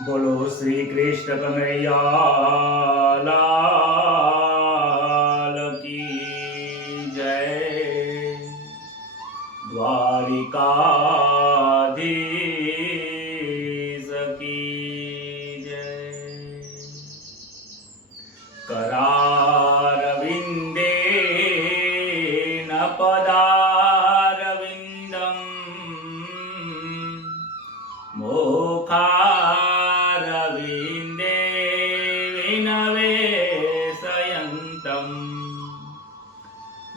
બોલો શ્રી કૃષ્ણ કનૈયા લાલ કી જય. દ્વારિકાધીશ કી જય. करारविन्दे न पदारविन्दं मुखारविन्दे विनवेशयन्तं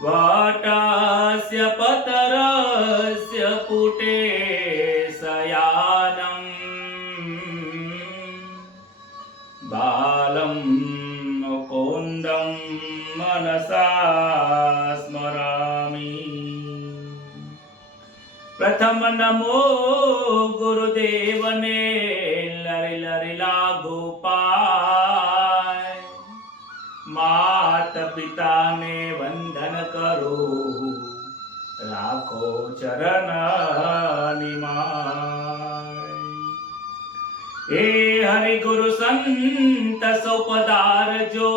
वटस्य पतरस्य पुटे शयानं बालं मुकुन्दं मनसा स्मरामि. प्रथम नमो गुरुदेवने लरि लरि लागो पाय. मात पिताने वंदन करो રાખો ચરણની માય. હે હરિ ગુરુ સંત સૌ પધારજો,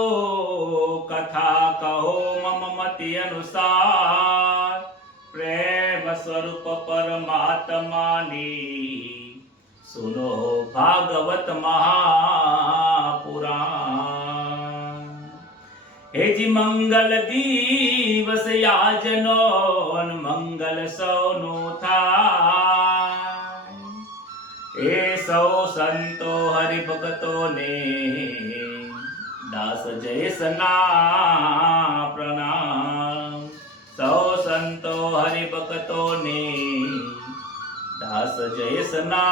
કથા કહો મમ મતિ અનુસાર. પ્રેમ સ્વરૂપ પરમાત્માની સુનો ભાગવત મહાપુરાણ. હેજી મંગલ દિવસ યાજનો મંગલ સૌનું થાય. એ સૌ સંતો હરિભક્તોને દાસ જયસના પ્રણામ. સૌ સંતો હરિભક્તોને દાસ જયસના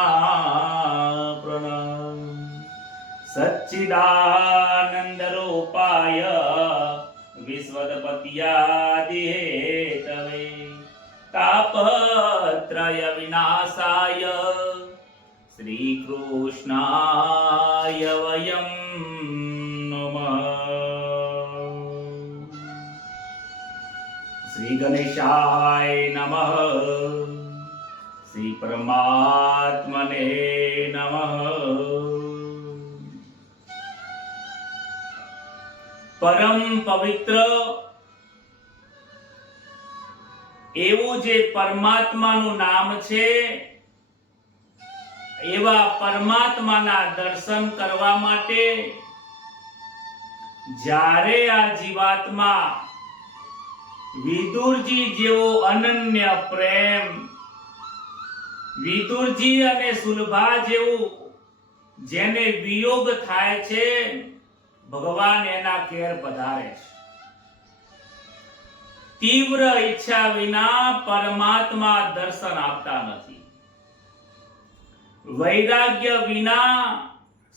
પ્રણામ. સચ્ચિદાનંદ રૂપાય વિશ્વદપત્યાદિ હેતવે તાપત્રય વિનાશાય શ્રી કૃષ્ણાય વયમ નમઃ. શ્રી ગણેશાય નમઃ. શ્રી પરમાત્મને નમઃ. પરમ પવિત્ર એવું જે પરમાત્માનું નામ છે, એવા પરમાત્માના દર્શન કરવા માટે જ્યારે આ જીવાત્મા વિદુરજી જેવો અનન્ય પ્રેમ, વિદુરજી અને સુલભા જેવું જેને વિયોગ થાય છે, ભગવાન એના ઘેર પધારે છે. તીવ્ર ઈચ્છા વિના પરમાત્મા દર્શન આપતા નથી. વૈરાગ્ય વિના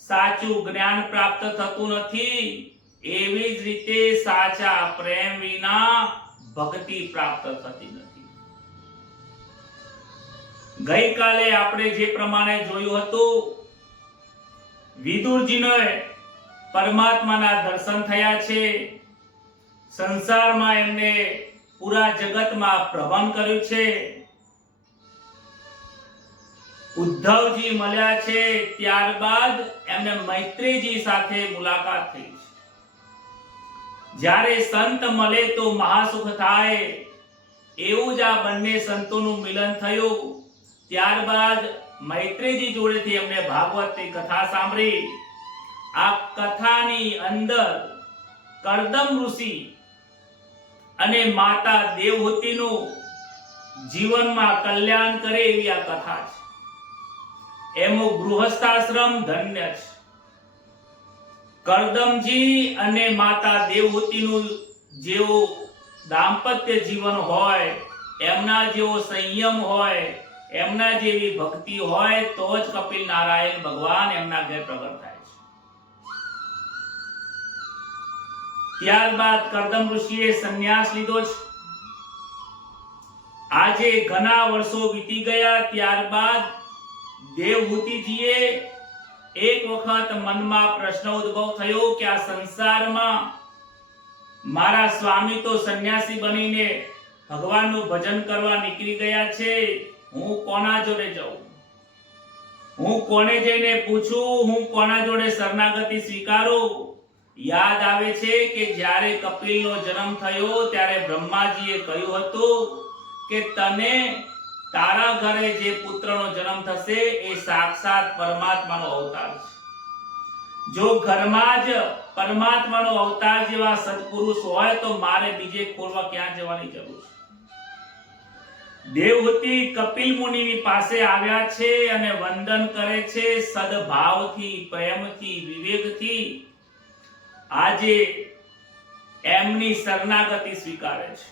સાચું જ્ઞાન પ્રાપ્ત થતું નથી. એવી જ રીતે સાચા પ્રેમ વિના ભક્તિ પ્રાપ્ત થતી નથી. ગઈકાલે આપણે જે પ્રમાણે જોયું હતું, વિદુરજીને પરમાત્માના દર્શન થયા છે. સંસારમાં એમને પૂરા જગતમાં પ્રભન કર્યું છે. ઉદ્ધવજી મળ્યા છે, ત્યારબાદ એમને મૈત્રીજી સાથે મુલાકાત થઈ છે. જ્યારે સંત મળે તો મહાસુખ થાય, એવું જ આ બંને સંતોનું મિલન થયું. ત્યારબાદ મૈત્રીજી જોડેથી એમને ભાગવતની કથા સાંભળી. આ કથાની અંદર કરદમ ઋષિ અને માતા દેવહૂતિનું જીવનમાં કલ્યાણ કરે એવી આ કથા છે. એમનું ગૃહસ્થાશ્રમ ધન્ય છે. કરદમજી અને માતા દેવહૂતિનું જેવું દાંપત્ય જીવન હોય, એમના જેવો સંયમ હોય, એમના જેવી ભક્તિ હોય તો જ કપિલ નારાયણ ભગવાન એમના ઘેર પ્રગટ થાય છે. ત્યારબાદ કરદમ ઋષિએ સંન્યાસ લીધો છે. આજે ઘણા વર્ષો વીતી ગયા. ત્યારબાદ દેવહૂતિજીએ એક વખત મનમાં પ્રશ્ન ઉદ્ભવ થયો કે આ સંસારમાં મારા સ્વામી તો સંન્યાસી બનીને ભગવાનનું ભજન કરવા નીકળી ગયા છે, હું કોના જોડે જાઉં? હું કોને જઈને પૂછું, હું કોના જોડે શરણાગતિ સ્વીકારું? યાદ આવે છે કે જ્યારે કપિલનો જન્મ થયો ત્યારે બ્રહ્માજીએ કહ્યું હતું કે તને તારા ઘરે જે પુત્રનો જન્મ થશે એ સાક્ષાત પરમાત્માનો અવતાર છે. જો ઘરમાં જ પરમાત્માનો અવતાર જેવા સત્પુરુષ હોય તો મારે બીજે ખોરવા ક્યાં જવાની જરૂર છે? દેવહૂતિ કપિલ મુનિની પાસે આવ્યા છે અને વંદન કરે છે સદભાવથી, પ્રેમથી, વિવેકથી. આજે એમની શરણાગતિ સ્વીકારે છે.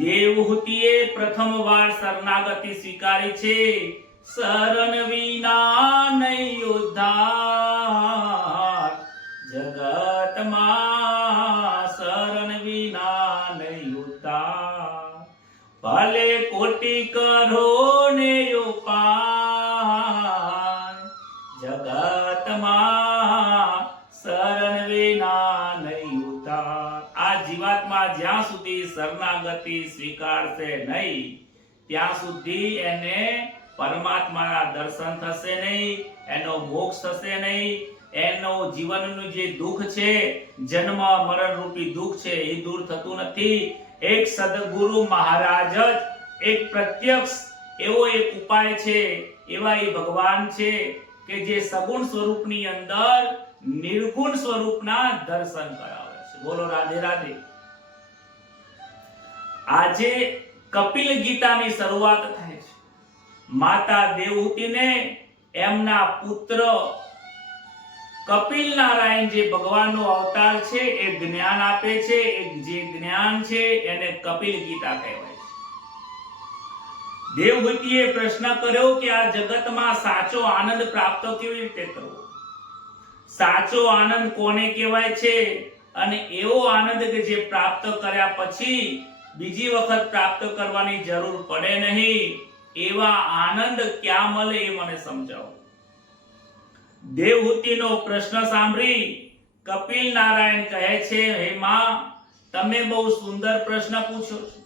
દેવહૂતિએ પ્રથમવાર શરણાગતિ સ્વીકારી છે. શરણ વિના નહીં ઉદ્ધાર જગતમાં, શરણ વિના નહીં ઉદ્ધાર. ભલે કોટી કરો ને ઉપાય જગતમાં, શરણ વિના નહીં ઉદ્ધાર. આ જીવાત્મા જ્યાં સુધી શરણાગતિ સ્વીકારશે નહીં ત્યાં સુધી એને પરમાત્માના દર્શન થશે નહીં, એનો મોક્ષ થશે નહીં. એનો જીવનનું જે દુઃખ છે, જન્મ મરણ રૂપી દુઃખ છે, એ દૂર થતું નથી. એક સદગુરુ મહારાજ જ એક પ્રત્યક્ષ એવો એક ઉપાય છે, એવા એ ભગવાન છે કે જે સગુણ સ્વરૂપની અંદર નિર્ગુણ સ્વરૂપના દર્શન કરાવે છે. બોલો રાધે રાધે. આજે કપિલ ગીતાની શરૂઆત થાય છે. માતા દેવહૂતિને એમના પુત્ર કપિલ નારાયણ જે ભગવાનનો અવતાર છે એ જ્ઞાન આપે છે. એ જે જ્ઞાન છે એને કપિલ ગીતા કહેવાય છે. દેવહૂતિએ પ્રશ્ન કર્યો કે આ જગતમાં સાચો આનંદ પ્રાપ્ત કેવી રીતે કરવો? સાચો આનંદ કોને કહેવાય છે? અને એવો આનંદ કે જે પ્રાપ્ત કર્યા પછી બીજી વખત પ્રાપ્ત કરવાની જરૂર પડે નહીં, એવા આનંદ ક્યાં મળે એ મને સમજાવો. દેવહૂતિનો પ્રશ્ન સાંભળી કપિલ નારાયણ કહે છે, હે માં, તમે બહુ સુંદર પ્રશ્ન પૂછ્યો છે.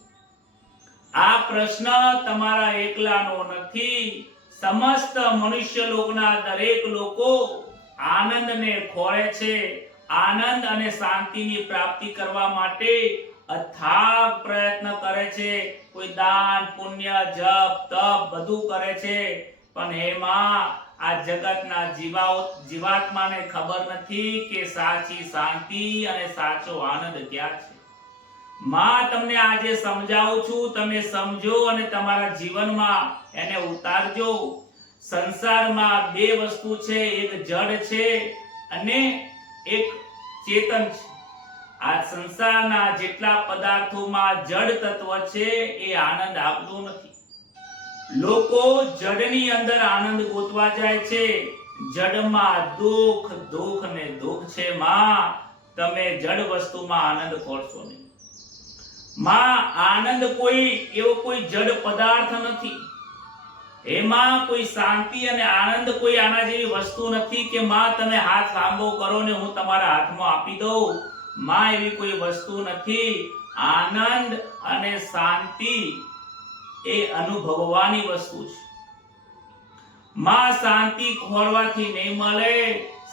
આ પ્રશ્ન તમારા એકલાનો નથી. સમસ્ત મનુષ્ય લોકના દરેક લોકો આનંદને ખોળે છે. આનંદ અને શાંતિની પ્રાપ્તિ કરવા માટે અથાગ પ્રયત્ન કરે છે. કોઈ દાન, પુણ્ય, જપ, તપ બધું કરે છે. પણ હે માં, આ જગતના જીવાત્માને ખબર નથી કે સાચી શાંતિ અને સાચો આનંદ ક્યાં છે. માં, તમને આજે સમજાવું છું, તમે સમજો અને તમારા જીવનમાં એને ઉતારજો. સંસારમાં બે વસ્તુ છે, એક જડ છે અને એક ચેતન છે. આ સંસારના જેટલા પદાર્થોમાં જડ તત્વ છે એ આનંદ આપતું નથી. લોકો જડની અંદર આનંદ ગોતવા જાય છે. જડમાં દુઃખ, દુઃખ ને દુઃખ છે. માં, તમે જડ વસ્તુમાં આનંદ ખોળશો નહીં. માં, આનંદ એવો કોઈ જડ પદાર્થ નથી. એમાં કોઈ શાંતિ અને આનંદ કોઈ આના જેવી વસ્તુ નથી કે માં તમે હાથ લાંબો કરો ને હું તમારા હાથમાં આપી દઉં. માં, એવી કોઈ વસ્તુ નથી. આનંદ અને શાંતિ એ અનુભવવાની વસ્તુ છે. માં, શાંતિ ખોળવાથી નહીં મળે,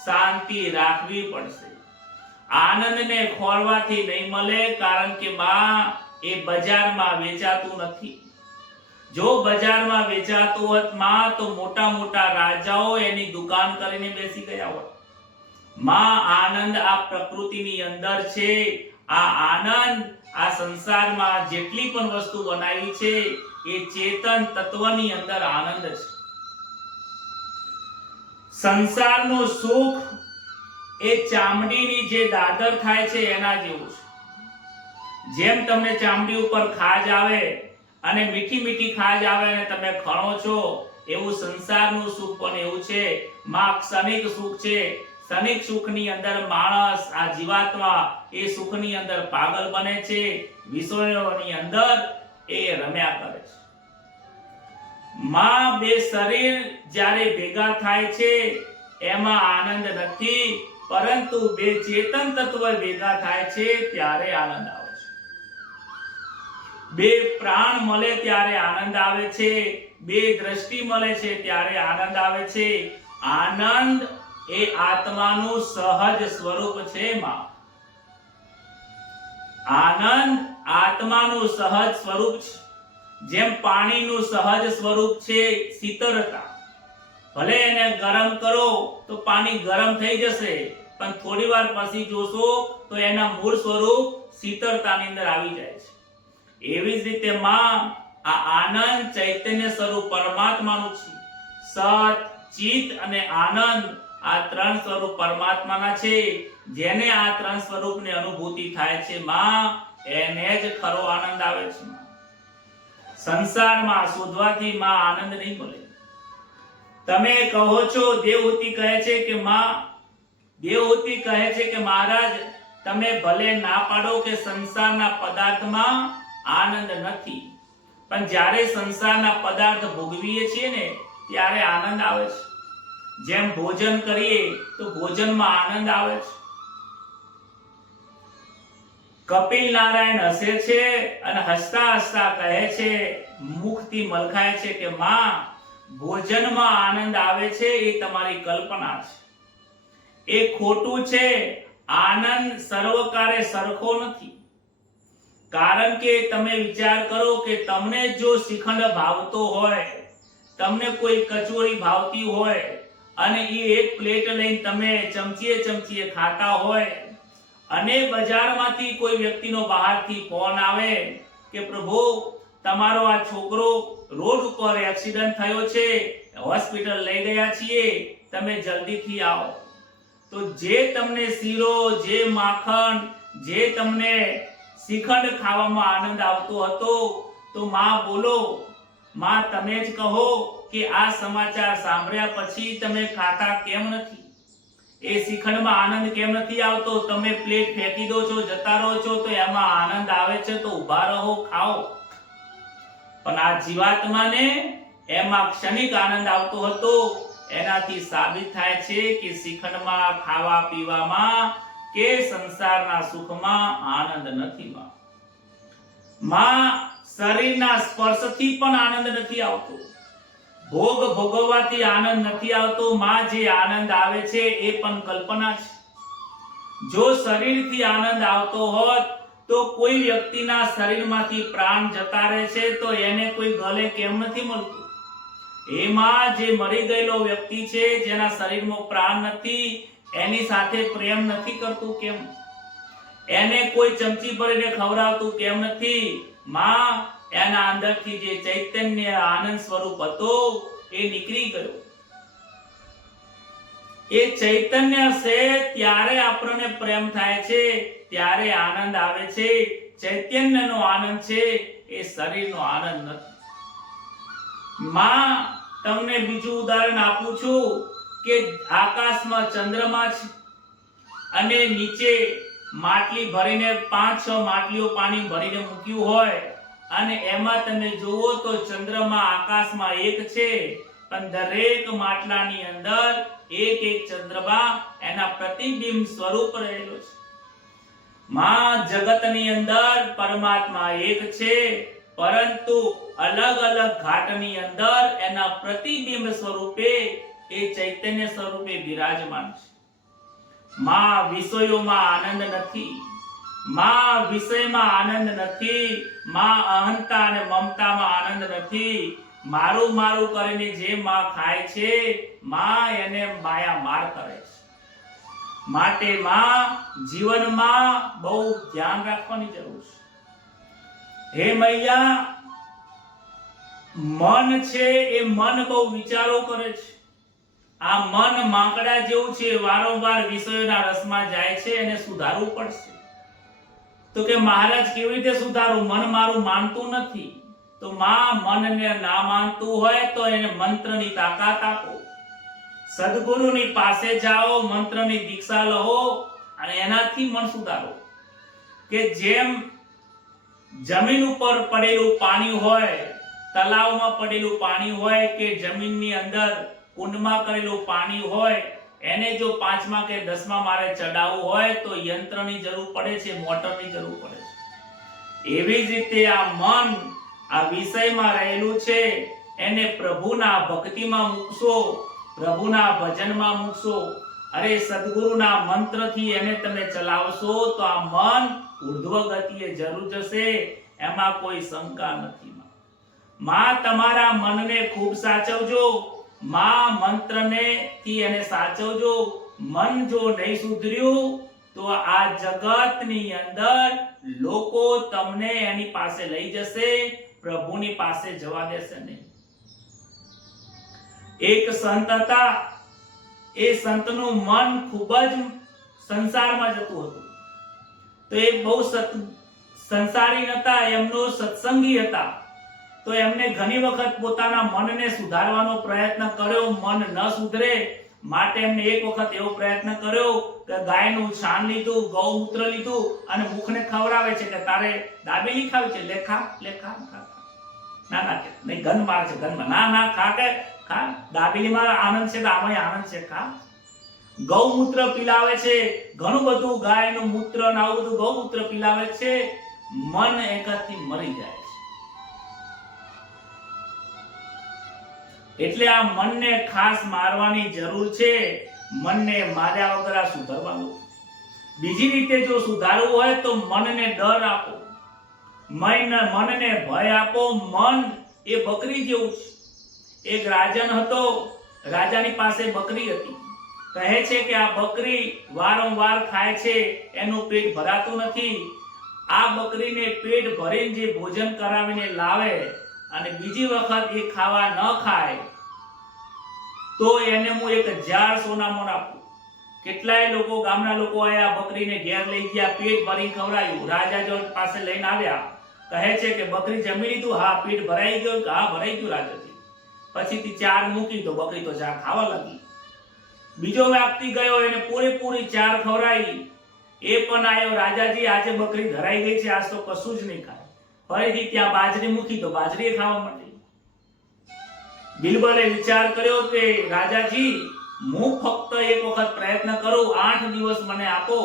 શાંતિ રાખવી પડશે. આનંદને ખોળવાથી નહીં મળે, કારણ કે માં, એ બજારમાં વેચાતું નથી. જો બજારમાં વેચાતું હોત માં, તો મોટા મોટા રાજાઓ એની દુકાન કરીને બેસી ગયા હોત. માં, આનંદ આ પ્રકૃતિની અંદર છે. આ આનંદ આ સંસારમાં જેટલી પણ વસ્તુ બનાવી છે એ ચેતન તત્વની અંદર આનંદ છે. સંસારનું સુખ એ ચામડીની જે દાદર થાય છે એના જેવું છે. જેમ તમને ચામડી ઉપર ખાજ આવે અને મીઠી મીઠી ખાજ આવે અને તમે ખણો છો, એવું સંસારનું સુખ પણ એવું છે. માં, ક્ષણિક સુખ છે. ક્ષણિક સુખની અંદર માણસ, આ જીવાત્મા એ સુખની અંદર પાગલ બને છે. વિષયોની અંદર એ રમ્યા કરે છે. માં, બે શરીર જ્યારે ભેગા થાય છે એમાં આનંદ નથી, પરંતુ બે ચેતન તત્વ ભેગા થાય છે ત્યારે આનંદ આવે છે. બે પ્રાણ મળે ત્યારે આનંદ આવે છે. બે દ્રષ્ટિ મળે છે ત્યારે આનંદ આવે છે. આનંદ એ આત્માનું સહજ સ્વરૂપ છે માં. આનંદ આત્માનું સહજ સ્વરૂપ છે. જેમ પાણીનું સહજ સ્વરૂપ છે શીતળતા. ભલે એને ગરમ કરો તો પાણી ગરમ થઈ જશે, પણ થોડી વાર પછી જોશો તો એના મૂળ સ્વરૂપ શીતળતાની અંદર આવી જાય છે. એવી જ રીતે માં આ આનંદ ચૈતન્ય સ્વરૂપ પરમાત્માનું છે. સત, ચિત અને આનંદ આ ત્રણ સ્વરૂપ પરમાત્માના છે. જેને આ ત્રણ સ્વરૂપની અનુભૂતિ થાય છે માં, એને જ ખરો આનંદ આવે છે. સંસારમાં શોધવાથી માં આનંદ નહીં મળે. તમે કહો છો, દેવહૂતિ કહે છે કે માં, દેવહૂતિ કહે છે કે મહારાજ તમે ભલે ના પાડો કે સંસારના પદાર્થમાં આનંદ નથી, પણ જ્યારે સંસારના પદાર્થ ભોગવીએ છીએ ને ત્યારે આનંદ આવે છે. જેમ ભોજન કરીએ તો ભોજનમાં આનંદ આવે છે. કપિલ નારાયણ હસે છે અને હસતા હસતા કહે છે, મુખથી મલખાય છે કે માં, ભોજનમાં આનંદ આવે છે એ તમારી કલ્પના છે, એ ખોટું છે. આનંદ સર્વકારે સરખો નથી. કારણ કે તમે વિચાર કરો કે તમને જો શ્રીખંડ ભાવતો હોય, તમને કોઈ કચોરી ભાવતી હોય અને એ એક પ્લેટ લઈને તમે ચમચીએ ચમચીએ ખાતા હોય, અને બજારમાંથી કોઈ વ્યક્તિનો બહારથી ફોન આવે કે પ્રભુ તમારો આ છોકરો રોડ ઉપર એક્સિડન્ટ થયો છે, હોસ્પિટલ લઈ ગયા છીએ, તમે જલ્દીથી આવો. તો જે તમને શીરો, જે માખણ, જે તમને શ્રીખંડ ખાવામાં આનંદ આવતો હતો, તો માં બોલો, માં તમે જ કહો કે આ સમાચાર સાંભળ્યા પછી તમે ખાતા કેમ નથી? એ શ્રીખંડમાં આનંદ કેમ નથી આવતો? તમે પ્લેટ ફેંકી દો છો, જતા રહો છો, તો એમાં આનંદ આવે છે તો ઊભા રહો, ખાઓ. પણ આ જીવાત્માને એમાં ક્ષણિક આનંદ આવતો હતો. એનાથી સાબિત થાય છે કે શ્રીખંડમાં, ખાવા પીવામાં કે સંસારના સુખમાં આનંદ નથી. માં શરીરના સ્પર્શથી પણ આનંદ નથી આવતો, ભોગ ભોગવવાથી આનંદ નથી આવતો. માં જે આનંદ આવે છે એ પણ કલ્પના છે. જો શરીરથી આનંદ આવતો હોત તો કોઈ વ્યક્તિના શરીરમાંથી પ્રાણ જતા રહે છે તો એને કોઈ ગલે કેમ નથી મળતું? એમાં જે મરી ગયેલો વ્યક્તિ છે, જેના શરીરમાં પ્રાણ નથી, એની સાથે પ્રેમ નથી કરતું કેમ? એને કોઈ ચમચી ભરીને ખવડાવતું કેમ નથી? માં એના અંદરથી જે ચૈતન્ય આનંદ સ્વરૂપ હતો એ નીકળી ગયો. એ ચૈતન્ય છે ત્યારે આપણને પ્રેમ થાય છે, ત્યારે આનંદ આવે છે. ચૈતન્યનો આનંદ છે, એ શરીરનો આનંદ નથી. માં તમને બીજું ઉદાહરણ આપું છું કે આકાશમાં ચંદ્રમા છે અને નીચે માટલી ભરીને 5-6 માટલીઓ પાણી ભરીને મૂક્યું હોય, અને એમાં તમે જુઓ તો ચંદ્રમા આકાશમાં એક છે, પણ દરેક માટલાની અંદર એક એક ચંદ્રમા એના પ્રતિબિંબ સ્વરૂપ રહેલો છે. માં જગતની અંદર પરમાત્મા એક છે, પરંતુ અલગ અલગ ઘાટની અંદર એના પ્રતિબિંબ સ્વરૂપે એ ચૈતન્ય સ્વરૂપે બિરાજમાન છે. માં વિષયોમાં આનંદ નથી, માં વિષયમાં આનંદ નથી, માં અહંતા અને મમતામાં આનંદ નથી. મારું મારું કરીને જે માં ખાય છે, માં એને માયા માર કરે છે. માટે માં જીવનમાં બહુ ધ્યાન રાખવાની જરૂર છે. હે મૈયા, મન છે એ મન બહુ વિચારો કરે છે. આ મન માંકડા જેવું છે, વારંવાર વિષયોના રસમાં જાય છે, એને સુધારવું પડશે. તો કે મહારાજ કેવી રીતે સુધારવું? મન મારું માનતું નથી. તો માં મનને ના માનતું હોય તો એને મંત્રની તાકાત આપો, સદગુરુની પાસે જાઓ, મંત્રની દીક્ષા લો અને એનાથી મન સુધારો. કે જેમ જમીન ઉપર પડેલું પાણી હોય, તલાવમાં પડેલું પાણી હોય કે જમીનની અંદર કુંડમાં કરેલું પાણી હોય, એને જો 5મા કે 10મા માળે ચડાવવું હોય તો યંત્રની જરૂર પડે છે, મોટરની જરૂર પડે છે. એવી જ રીતે આ મન આ વિષયમાં રહેલું છે, એને પ્રભુના ભક્તિમાં મૂકશો, પ્રભુના ભજનમાં મૂકશો, અરે સદગુરુના મંત્રથી એને તમે ચલાવશો તો આ મન ઉર્ધ્વ ગતિએ જરૂર જશે, એમાં કોઈ શંકા નથી. માં તમારા મનને ખૂબ સાચવજો, માં મંત્રને થી એને સાચવજો. મન જો નહીં સુધર્યું તો આ જગતની અંદર લોકો તમને એની પાસે લઈ જશે, પ્રભુની પાસે જવા દેશે નહીં. એક સંત હતા, એ સંતનું મન ખૂબ જ સંસારમાં જતું હતું. તો એ બહુ સંસારી નતા, એમનો સત્સંગી હતા. તો એમને ઘણી વખત પોતાના મનને સુધારવાનો પ્રયત્ન કર્યો, મન ન સુધરે માટે એમને એક વખત એવો પ્રયત્ન કર્યો કે ગાયનું છાણ લીધું, ગૌમૂત્ર લીધું અને મુખને ખવડાવે છે કે તારે દાબેલી ખાવી છે, લેખા લેખા ખા. ના ના કે નહીં, ગંધ મારે છે, ગંધમાં. ના ના ખા કે ખા, દાબેલીમાં આનંદ છે તો આમાં આનંદ છે, ખા. ગૌમૂત્ર પીલાવે છે, ઘણું બધું ગાયનું મૂત્ર ને આવું બધું ગૌમૂત્ર પીલાવે છે. મન એકાથી મરી જાય છે. એટલે આ મનને ખાસ મારવાની જરૂર છે. મનને માર્યા વગર આ સુધારવાનું. બીજી રીતે જો સુધારવું હોય તો મનને ડર આપો, મનને ભય આપો. મન એ બકરી જેવું છે. એક રાજન હતો, રાજાની પાસે બકરી હતી. કહે છે કે આ બકરી વારંવાર ખાય છે, એનું પેટ ભરાતું નથી. આ બકરીને પેટ ભરીને જે ભોજન કરાવીને લાવે અને બીજી વખત એ ખાવા ન ખાય તો એને હું 1000 સોનામાં આપું. કેટલાય લોકો, ગામના લોકો આયા, બકરીને ઘેર લઈ ગયા, પેટ ભરી ખવડાવ્યું. રાજા જો પાસે લઈને આવ્યા, કહે છે કે બકરી જમી લીધું? હા. પેટ ભરાઈ ગયું? હા ભરાઈ ગયું રાજાજી. પછીથી ચાર મૂકી તો બકરી તો ચાર ખાવા લાગી. બીજો વ્યક્તિ ગયો, એને પૂરેપૂરી ચાર ખવડાવી. એ પણ આવ્યો, રાજાજી આજે બકરી ધરાઈ ગઈ છે, આજ તો કશું જ નહીં ખાય. ફરીથી ત્યાં બાજરી મૂકી તો બાજરી ખાવા માંડી. બિરબલે વિચાર કર્યો કે રાજાજી, હું ફક્ત એક વખત પ્રયત્ન કરું, 8 દિવસ મને આપો.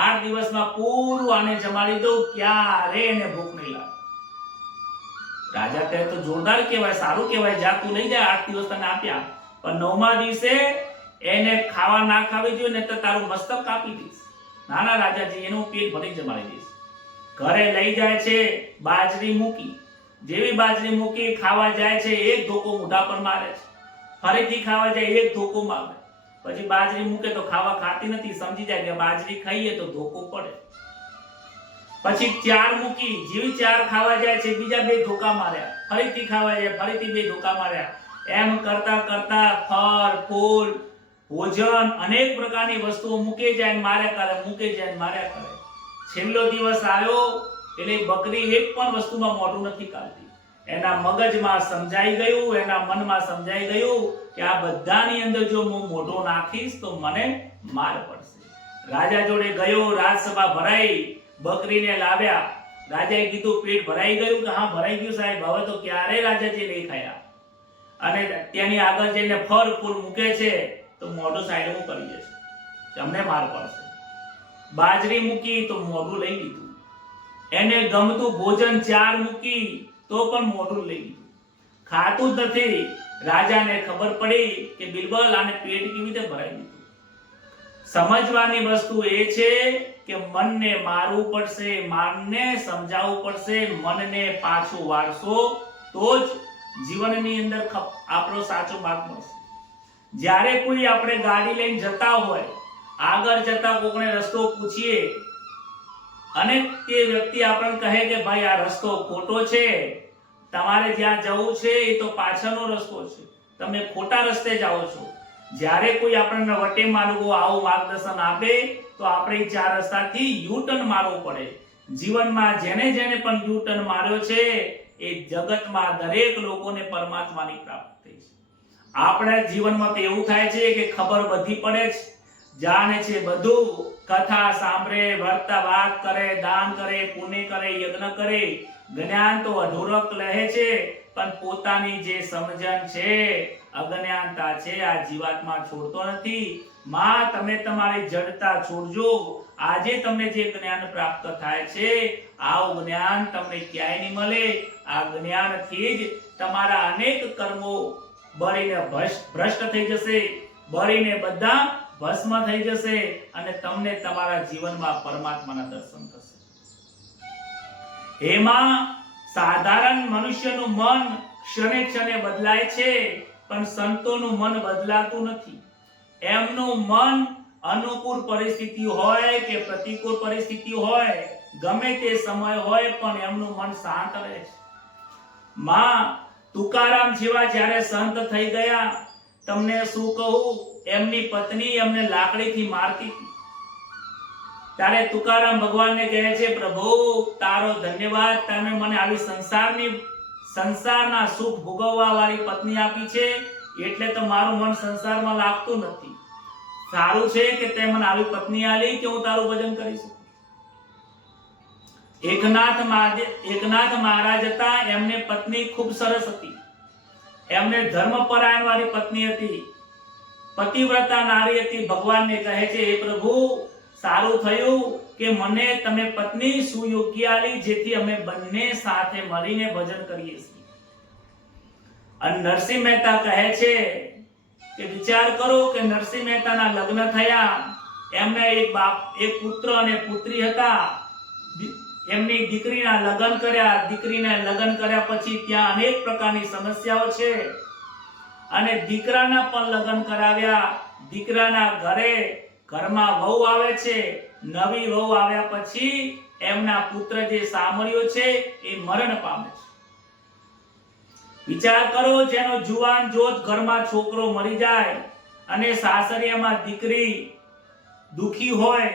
8 દિવસમાં પૂરું આને જમાડી દઉં, ક્યારે એને ભૂખ નહીં લાગે. રાજા કહે તો જોરદાર કહેવાય, સારું કહેવાય, જા તું લઈ જા. 8 દિવસ તને આપ્યા, પણ 9મા દિવસે એને ખાવા ના ખાવી જોઈએ, ને તો તારું મસ્તક કાપી દઈશ. ના ના રાજાજી, એનું પેટ ભરી જમાડી દઈશ. ઘરે લઈ જાય છે, બાજરી મૂકી. જેવી બાજરી મૂકી ખાવા જાય છે, એક ધોકો મોઢા પર મારે છે. ફરીથી ખાવા જાય, એક ધોકો મારે. પછી બાજરી મૂકે તો ખાવા ખાતી નથી, સમજી જાય કે બાજરી ખાઈએ તો ધોકો પડે. પછી 4 મૂકી, જેવી 4 ખાવા જાય છે, બીજા 2 ધોકા માર્યા. ફરીથી ખાવા જાય, ફરીથી 2 ધોકા માર્યા. એમ કરતા કરતા ફળ, ફૂલ, ભોજન, અનેક પ્રકારની વસ્તુઓ મૂકે જાય, માર્યા કરે, મૂકે જાય, માર્યા કરે. છેલ્લો દિવસ આવ્યો એટલે બકરી એક પણ વસ્તુમાં મોઢું નથી કાઢતી. એના મગજમાં સમજાઈ ગયું, એના મનમાં સમજાઈ ગયું કે આ બધાની અંદર જો હું મોઢું નાખીશ તો મને માર પડશે. રાજા જોડે ગયો, રાજસભા ભરાઈ, બકરીને લાવ્યા. રાજાએ કીધું પેટ ભરાઈ ગયું? કે હા ભરાઈ ગયું સાહેબ. હવે તો ક્યારે રાજાજી નહીં ખાયા. અને તેની આગળ જઈને ફળ ફૂલ મૂકે છે તો મોઢું સાઈડમાં કરી દેશે, તમને માર પડશે. બાજરી મૂકી તો મોઢું લઈ લીધું. એને ગમતું ભોજન 4 મૂકી તો પણ મોઢું લઈ લીધું. ખાતું જ નથી. રાજાને ખબર પડી કે બિરબલ આને પેટ કેવી રીતે ભરાઈ દીધું. સમજવાની વસ્તુ એ છે કે મનને મારવું પડશે, મનને સમજાવવું પડશે. મનને પાછું વાળશો તો જ જીવનની અંદર આપણો સાચો માર્ગ મળશે. જ્યારે કોઈ આપણે ગાડી લઈને જતા હોય, આગળ જતા કોકને રસ્તો પૂછીએ અને તે વ્યક્તિ આપણને કહે કે ભાઈ આ રસ્તો ખોટો છે, તમારે જ્યાં જવું છે એ તો પાછળનો રસ્તો છે, તમે ખોટા રસ્તે જાઓ છો. જ્યારે કોઈ આપણને વટે માર્ગો આવું માર્ગદર્શન આપે તો આપણે 4 રસ્તાથી યુ ટર્ન મારવું પડે. જીવનમાં જેને જેને પણ યુ ટર્ન માર્યો છે એ જગતમાં દરેક લોકોને પરમાત્માની પ્રાપ્તિ થઈ છે. આપણા જીવનમાં તો એવું થાય છે કે ખબર બધી પડે છે, જાણે છે બધું, કથા સાંભળે, વર્તા વાત કરે, દાન કરે, પુણ્ય કરે, યજ્ઞ કરે, જ્ઞાન તો અઢળક રહે છે, પણ પોતાની જે સમજણ છે, અજ્ઞાનતા છે, આ જીવાત્મા છોડતો નથી. માં તમે તમારી જડતા છોડજો. આજે તમને જે જ્ઞાન પ્રાપ્ત થાય છે આવું જ્ઞાન તમને ક્યાંય નહીં મળે. આ જ્ઞાનથી જ તમારા અનેક કર્મો બળીને ભ્રષ્ટ થઈ જશે, બળીને બધા ભસ્મ થઈ જશે અને તમને તમારા જીવનમાં પરમાત્માના દર્શન થશે. એમાં સાધારણ મનુષ્યનું મન ક્ષણે ક્ષણે બદલાય છે, પણ સંતોનું મન બદલાતું નથી. એમનું મન અનુકૂળ પરિસ્થિતિ હોય કે પ્રતિકૂળ પરિસ્થિતિ હોય, ગમે તે સમય હોય, પણ એમનું મન શાંત રહે છે. માં તુકારામ જેવા જ્યારે સંત થઈ ગયા, તમને શું કહું, એમની પત્ની એમને લાકડીથી મારતી હતી. ત્યારે તુકારામ ભગવાનને કહે છે, પ્રભુ તારો ધન્યવાદ, તમે મને આવી સંસારના સુખ ભોગવવા વાળી પત્ની આપી છે, એટલે તો મારું મન સંસારમાં લાગતું નથી. સારું છે કે તે મને આવી પત્ની આલી કે હું તારું ભજન કરી શકું. એકનાથ મહારાજ હતા, એમને પત્ની ખૂબ સરસ હતી. એમને ધર્મપરાયણ વાળી પત્ની હતી, પતિવ્રતા નારી હતી. ભગવાનને કહે છે, હે પ્રભુ સારું થયું કે મને તમે પત્ની સુયોગ્ય આલી, જેથી અમે બંને સાથે મળીને ભજન કરીએ છીએ. અને નરસિંહ મહેતા કહે છે કે વિચાર કરો કે નરસિંહ મહેતાના લગ્ન થયા, એમને એક પુત્ર અને પુત્રી હતા. એમની દીકરીના લગ્ન કર્યા. દીકરીના લગ્ન કર્યા પછી ત્યાં અનેક પ્રકારની સમસ્યાઓ છે, અને દીકરાના પણ લગ્ન કરાવ્યા. દીકરાના ઘરમાં વહુ આવે છે. નવી વહુ આવ્યા પછી એમના પુત્ર જે સામળ્યો છે એ મરણ પામે છે. વિચાર કરો, જેનો જુવાન જોત ઘરમાં છોકરો મરી જાય અને સાસરિયામાં દીકરી દુખી હોય,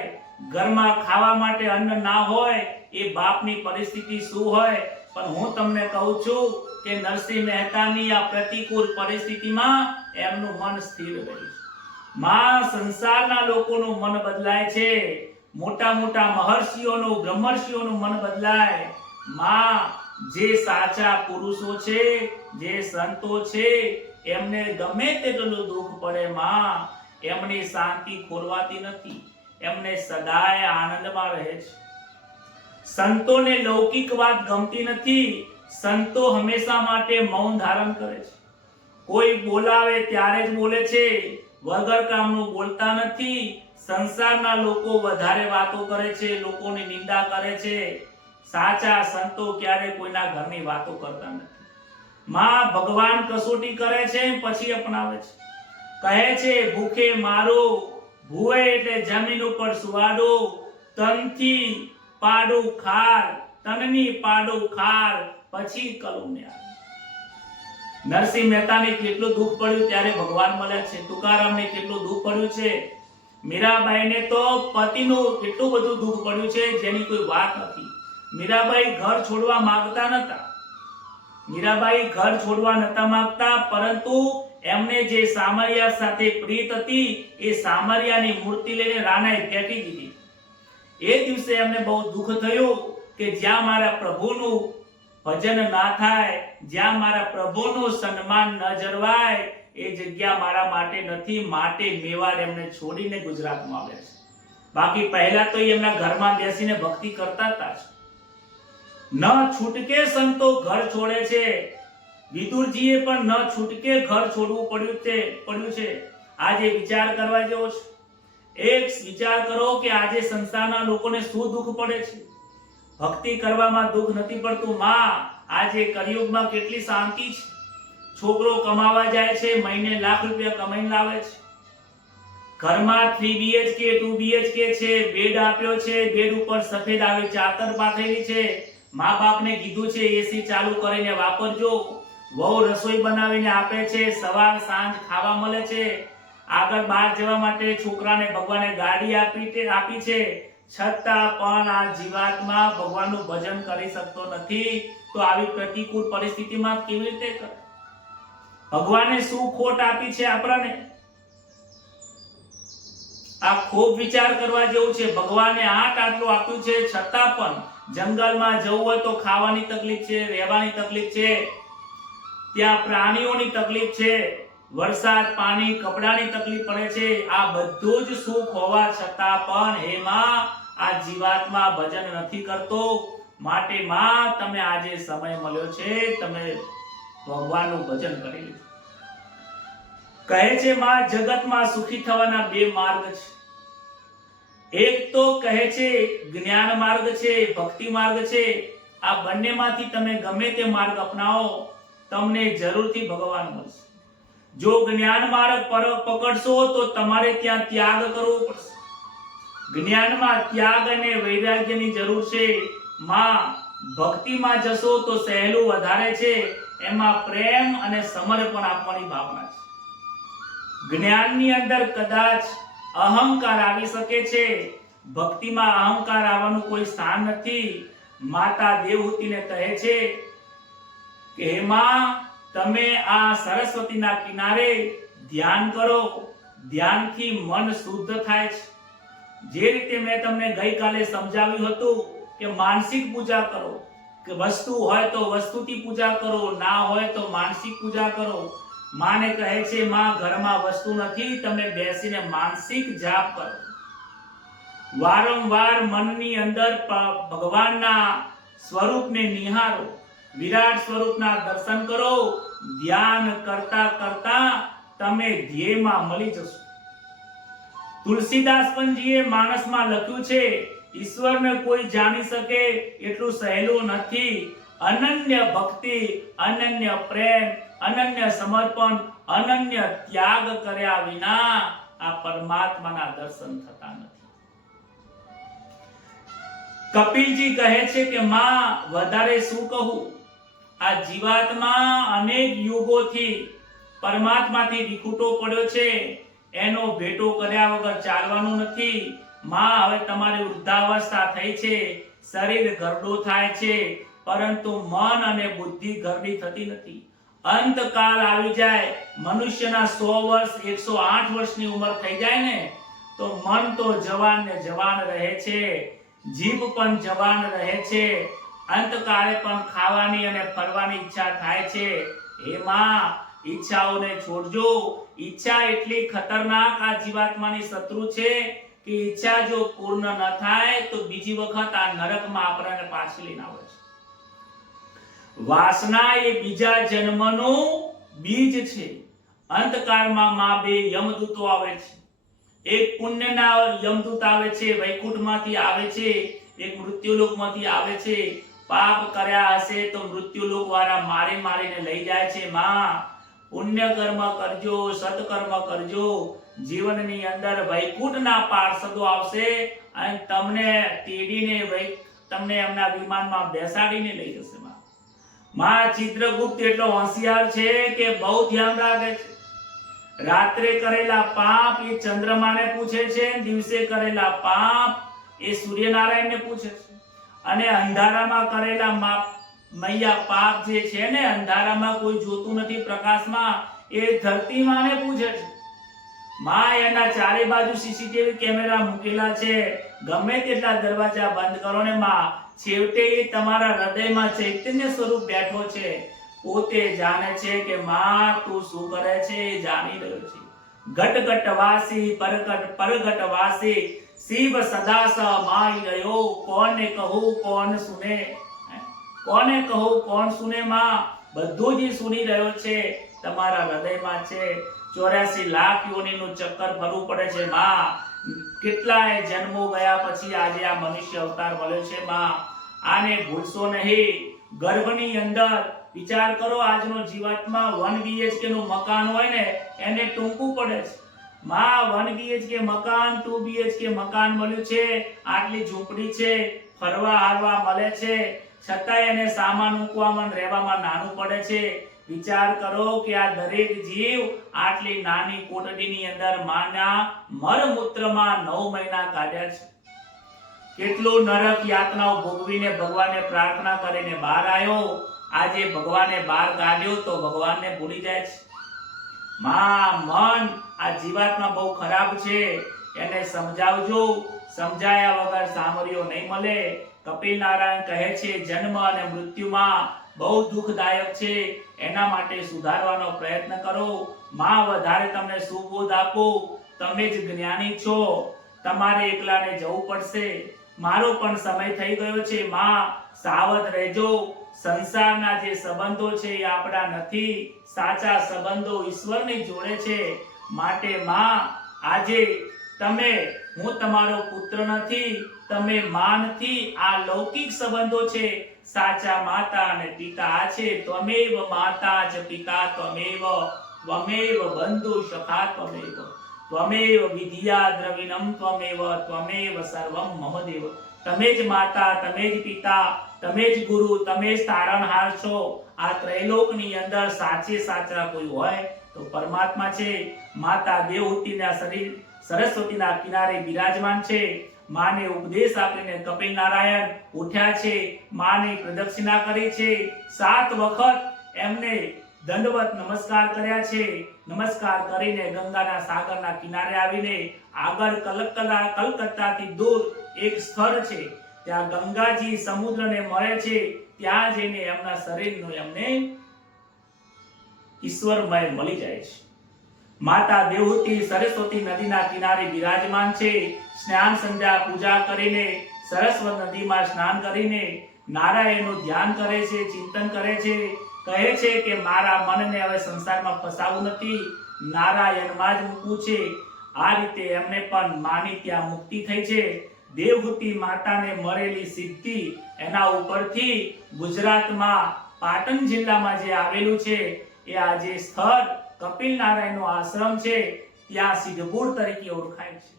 ઘરમાં ખાવા માટે અન્ન ના હોય, એ બાપની પરિસ્થિતિ શું હોય. પણ હું તમને કહું છું કે નરસિંહ મહેતાની આ પ્રતિકૂળ પરિસ્થિતિમાં એમનું મન સ્થિર રહ્યું. માં સંસારના લોકોનું મન બદલાય છે, મોટા મોટા મહર્ષિઓનું બ્રહ્મર્ષિઓનું મન બદલાય. માં જે સાચા પુરુષો છે, જે સંતો છે, એમને ગમે તેટલું દુઃખ પડે, માં એમની શાંતિ ખોરવાતી નથી. એમને સદાય આનંદમાં રહે છે. સંતોને લૌકિક વાત ગમતી નથી. સંતો હંમેશા માટે મૌન ધારણ કરે છે. કોઈ બોલાવે ત્યારે જ બોલે છે, વગર કામનું બોલતા નથી. સંસારના લોકો વધારે વાતો કરે છે, લોકોની નિંદા કરે છે. સાચા સંતો ક્યારે કોઈના ઘરની વાતો કરતા નથી. માં ભગવાન કસોટી કરે છે, પછી અપનાવે છે. કહે છે, ભૂખે મારો, ભૂવે એટલે જમીન ઉપર સુવાડો, તનથી પાડું ખાર, તનની પાડું ખાર, પછી કલુને આવે. નરસિંહ મહેતાને કેટલું દુઃખ પડ્યું ત્યારે ભગવાન મળ્યા છે. તુકારામને કેટલું દુઃખ પડ્યું છે. મીરાબાઈને તો પતિનું કેટલું બધું દુઃખ પડ્યું છે, જેની કોઈ વાત નથી. મીરાબાઈ ઘર છોડવા માંગતા નતા. મીરાબાઈ ઘર છોડવા નતા માંગતા, પરંતુ એમને જે સામરિયા સાથે પ્રીત હતી, એ સામરિયાની મૂર્તિ લઈને રાણાએ ફેંકી દીધી. એ દિવસે એમને બહુ દુઃખ થયું કે જ્યાં મારા પ્રભુનું ભજન ના થાય, જ્યાં મારા પ્રભુનું સન્માન ન જળવાય, એ જગ્યા મારા માટે નથી. માટે મેવાડ એમને છોડીને ગુજરાતમાં આવ્યા છે. બાકી પહેલા તો એમના ઘરમાં બેસીને ભક્તિ કરતા હતા. ન છૂટકે સંતો ઘર છોડે છે. વિદુરજીએ પણ ન છૂટકે ઘર છોડવું પડ્યું છે. આજે વિચાર કરવા જેવો છે. એક વિચાર કરો કે આજે સંસારના લોકોને શું દુઃખ પડે છે. ભક્તિ કરવામાં દુઃખ નથી પડતું. માં આજે કળિયુગમાં કેટલી શાંતિ છે. છોકરો કમાવા જાય છે, મહિને લાખ રૂપિયા કમાઈને લાવે છે. ઘરમાં 3 BHK 2 BHK છે, બેડ આપ્યો છે, બેડ ઉપર સફેદ આવી ચાદર પાથરેલી છે. મા બાપને કીધું છે એસી ચાલુ કરીને વાપરજો. વહુ રસોઈ બનાવીને આપે છે, સવાર સાંજ ખાવા મળે છે. આગળ બહાર જવા માટે છોકરાને ભગવાને ગાડી આપી છે. છતાં પણ આ જીવાત્મા ભગવાનનું ભજન કરી શકતો નથી. તો આવી પ્રતિકૂળ પરિસ્થિતિમાં કેવી રીતે કરે? ભગવાને શું ખોટ આપી છે આપણને? આ ખૂબ વિચાર કરવા જેવું છે. ભગવાને આટલું આપ્યું છે, છતાં પણ જંગલમાં જવું હોય તો ખાવાની તકલીફ છે, રહેવાની તકલીફ છે, ત્યાં પ્રાણીઓની તકલીફ છે, વરસાદ પાણી કપડાની તકલીફ પડે છે. આ બધું જ સુખ હોવા છતાં પણ એમાં આ જીવાત્મા ભજન નથી કરતો. માટે માં તમે આજે સમય મળ્યો છે, તમે ભગવાનનું ભજન કરી લીધું. કહે છે માં જગતમાં સુખી થવાના બે માર્ગ છે. એક તો કહે છે જ્ઞાન માર્ગ છે, ભક્તિ માર્ગ છે. આ બંનેમાંથી તમે ગમે તે માર્ગ અપનાવો તમને જરૂરથી ભગવાન મળશે. જો જ્ઞાન માર્ગ પકડશો તો તમારે ત્યાં ત્યાગ કરવો પડશે. જ્ઞાનમાં ત્યાગ અને વૈરાગ્યની જરૂર છે. માં ભક્તિમાં જશો તો સહેલું વધારે છે. એમાં પ્રેમ અને સમર્પણ આપવાની ભાવના છે. જ્ઞાનની અંદર કદાચ અહંકાર આવી શકે છે, ભક્તિમાં અહંકાર આવવાનું કોઈ સ્થાન નથી. માતા દેવહૂતિને કહે છે કે હે માં, તમે આ સરસ્વતીના કિનારે ધ્યાન કરો. ધ્યાનથી મન શુદ્ધ થાય છે. જે રીતે મેં તમને ગઈકાલે સમજાવ્યું હતું કે માનસિક પૂજા કરો, કે વસ્તુ હોય તો વસ્તુથી પૂજા કરો, ના હોય તો માનસિક પૂજા કરો. માને કહે છે માં ઘરમાં વસ્તુ નથી, તમે બેસીને માનસિક જાપ કરો. વારંવાર મનની અંદર ભગવાનના સ્વરૂપને નિહારો, વિરાટ સ્વરૂપના દર્શન કરો. ધ્યાન કરતા કરતા તમે ધ્યેયમાં મળી જશો. તુલસીદાસ પંજીએ માનસમાં લખ્યું છે, ઈશ્વરને કોઈ જાણી શકે એટલું સહેલું નથી. અનન્ય ભક્તિ, અનન્ય પ્રેમ, અનન્ય સમર્પણ, અનન્ય ત્યાગ કર્યા વિના આ પરમાત્માના દર્શન થતા નથી. કપિલજી કહે છે કે માં વધારે શું કહું, આ જીવાત્મા અનેક યુગોથી પરમાત્માથી વિખૂટો પડ્યો છે. એનો ભેટો કર્યા વગર ચાલવાનું નથી. માં હવે તમારી વૃદ્ધાવસ્થા થઈ છે, શરીર ઘરડો થાય છે, પરંતુ મન અને બુદ્ધિ ઘરડી થતી નથી. અંતકાળ આવી જાય, મનુષ્યના 100 વર્ષ 108 વર્ષની ઉંમર થઈ જાય ને, તો મન તો જવાન ને જવાન રહે છે, જીભ પણ જવાન રહે છે. અંતકાળે પણ ખાવાની અને ફરવાની ઈચ્છા થાય છે. હે માં, ઈચ્છાઓને છોડજો. ઈચ્છા એટલી ખતરનાક આ જીવાત્માની શત્રુ છે કે ઈચ્છા જો પૂર્ણ ન થાય તો બીજી વખત આ નરકમાં આપણને પાછી લઈને આવે છે. વાસના એ બીજા જન્મનું બીજ છે. અંતકાળમાં માં બે યમદૂતો આવે છે. એક પુણ્યના યમદૂત આવે છે, વૈકુંઠમાંથી આવે છે. એક મૃત્યુલોકમાંથી આવે છે. પાપ કર્યા હશે તો મૃત્યુલોક વાળા મારીને લઈ જાય છે. માં, પુણ્ય કર્મ કરજો, સત્કર્મ કરજો. જીવનની અંદર વૈકુંઠના પાર્ષદો આવશે અને તમને તેડીને તમને એમના વિમાનમાં બેસાડીને લઈ જશે. માં ચિત્રગુપ્ત એટલો હોશિયાર છે કે બહુ ધ્યાન રાખે છે. રાત્રે કરેલા પાપ એ ચંદ્રમાને પૂછે છે, દિવસે કરેલા પાપ એ સૂર્યનારાયણને પૂછે છે. અને અંધારામાં કરેલા મૈયા પાપ જે છે ને, અંધારામાં કોઈ જોતું નથી, પ્રકાશમાં, એ ધરતી માને પૂછે છે. માં એના ચારે બાજુ સીસીટીવી કેમેરા મૂકેલા છે. ગમે તેટલા દરવાજા બંધ કરો ને માં, છેવટે એ તમારા હૃદયમાં ચૈતન્ય સ્વરૂપ બેઠો છે. પોતે જાણે છે કે માં તું શું કરે છે એ જાણી રહ્યો છે. ઘટ ઘટ વાસી પરગટ વાસી, શિવ સદા સમાઈ રહ્યો. કોને કહું કોણ સુને, કોને કહું કોણ સુને. માં બધું જ સુની રહ્યો છે, તમારા હૃદયમાં છે. 84 લાખ યોનિનું ચક્કર ફરવું પડે છે. માં કેટલાય જન્મો ગયા પછી આજે આ મનુષ્ય અવતાર મળ્યો છે. માં આને ભૂલશો નહીં. ગર્ભની અંદર વિચાર કરો, આજનો જીવાત્મા 1 BHK નું મકાન હોય ને એને ટૂંકું પડે છે. માં 1 BHK મકાન, 2 BHK મકાન મળ્યું છે, આટલી ઝૂંપડી છે, ફરવા હારવા મળે છે, છતાંય એને સામાન મૂકવામાં રહેવામાં નાનું પડે છે. વિચાર કરો કે આ દરેક જીવ આટલી નાની કોટડીની અંદર માના મરમૂત્રમાં 9 મહિના કાઢ્યા છે. કેટલો નરક યાતનાઓ ભોગવીને ભગવાનને પ્રાર્થના કરીને બહાર આવ્યો. આજે ભગવાને બહાર કાઢ્યો તો ભગવાનને ભૂલી જાય છે. માં, મન આ જીવાત્મા બહુ ખરાબ છે, એને સમજાવજો. સમજાયા વગર સામર્યો નહીં મળે. કપિલ નારાયણ કહે છે જન્મ અને મૃત્યુમાં બહુ દુઃખદાયક છે, એના માટે સુધારવાનો પ્રયત્ન કરો. માં વધારે તમને સુબોધ આપો. તમે જ જ્ઞાની છો, તમારે એકલાને જવું પડશે. મારો પણ સમય થઈ ગયો છે. માં સાવધ રહેજો. સંસારના જે સંબંધો છે એ આપણા નથી, સાચા સંબંધો ઈશ્વરની જોડે છે. માટે માં, આજે હું તમારો પુત્ર નથી, તમે માં નથી. આ લૌકિક સંબંધો છે. સાચા માતા અને પિતા આ છે. ત્વમેવ માતા ચ પિતા ત્વમેવ, ત્વમેવ બંધુ સખા ત્વમેવ, ત્વમેવ વિદ્યા દ્રવિણમ ત્વમેવ, ત્વમેવ સર્વમ મમ દેવ. તમે જ માતા, તમે જ પિતા, તમે જ ગુરુ, તમે જ તારણહાર છો. આ ત્રૈલોકની અંદર સાચે સાચા કોઈ હોય તો પરમાત્મા છે. માતા દેવહૂતિના શરીર સરસ્વતીના કિનારે બિરાજમાન છે. માને ઉપદેશ આપીને કપિલ નારાયણ ઉઠ્યા છે. માની પ્રદક્ષિણા કરી છે. 7 વખત એમને દંડવત નમસ્કાર કર્યા છે. નમસ્કાર કરીને ગંગાના સાગરના કિનારે આવીને આગળ કલકત્તાથી દૂર એક સ્થળ છે, ત્યાં ગંગાજી સમુદ્રને મળે છે. ત્યાં જઈને એમના શરીરનો એમને ઈશ્વરમય મળી જાય છે. માતા દેવહૂતિ સરસ્વતી નદીના કિનારે બિરાજમાન છે. સ્નાન સંધ્યા પૂજા કરીને સરસ્વતી નદીમાં સ્નાન કરીને નારાયણનું ધ્યાન કરે છે, ચિંતન કરે છે. કહે છે કે મારા મનને હવે સંસારમાં ફસાવવું નથી, નારાયણમાં જ મૂકવું છે. આ રીતે એમને પણ માની ત્યાં મુક્તિ થઈ છે. દેવહૂતિ માતાને મળેલી સિદ્ધિ એના ઉપરથી ગુજરાતમાં પાટણ જિલ્લામાં જે આવેલું છે એ આ જે સ્થળ કપિલ નારાયણનો આશ્રમ છે ત્યાં સિદ્ધપુર તરીકે ઓળખાય છે.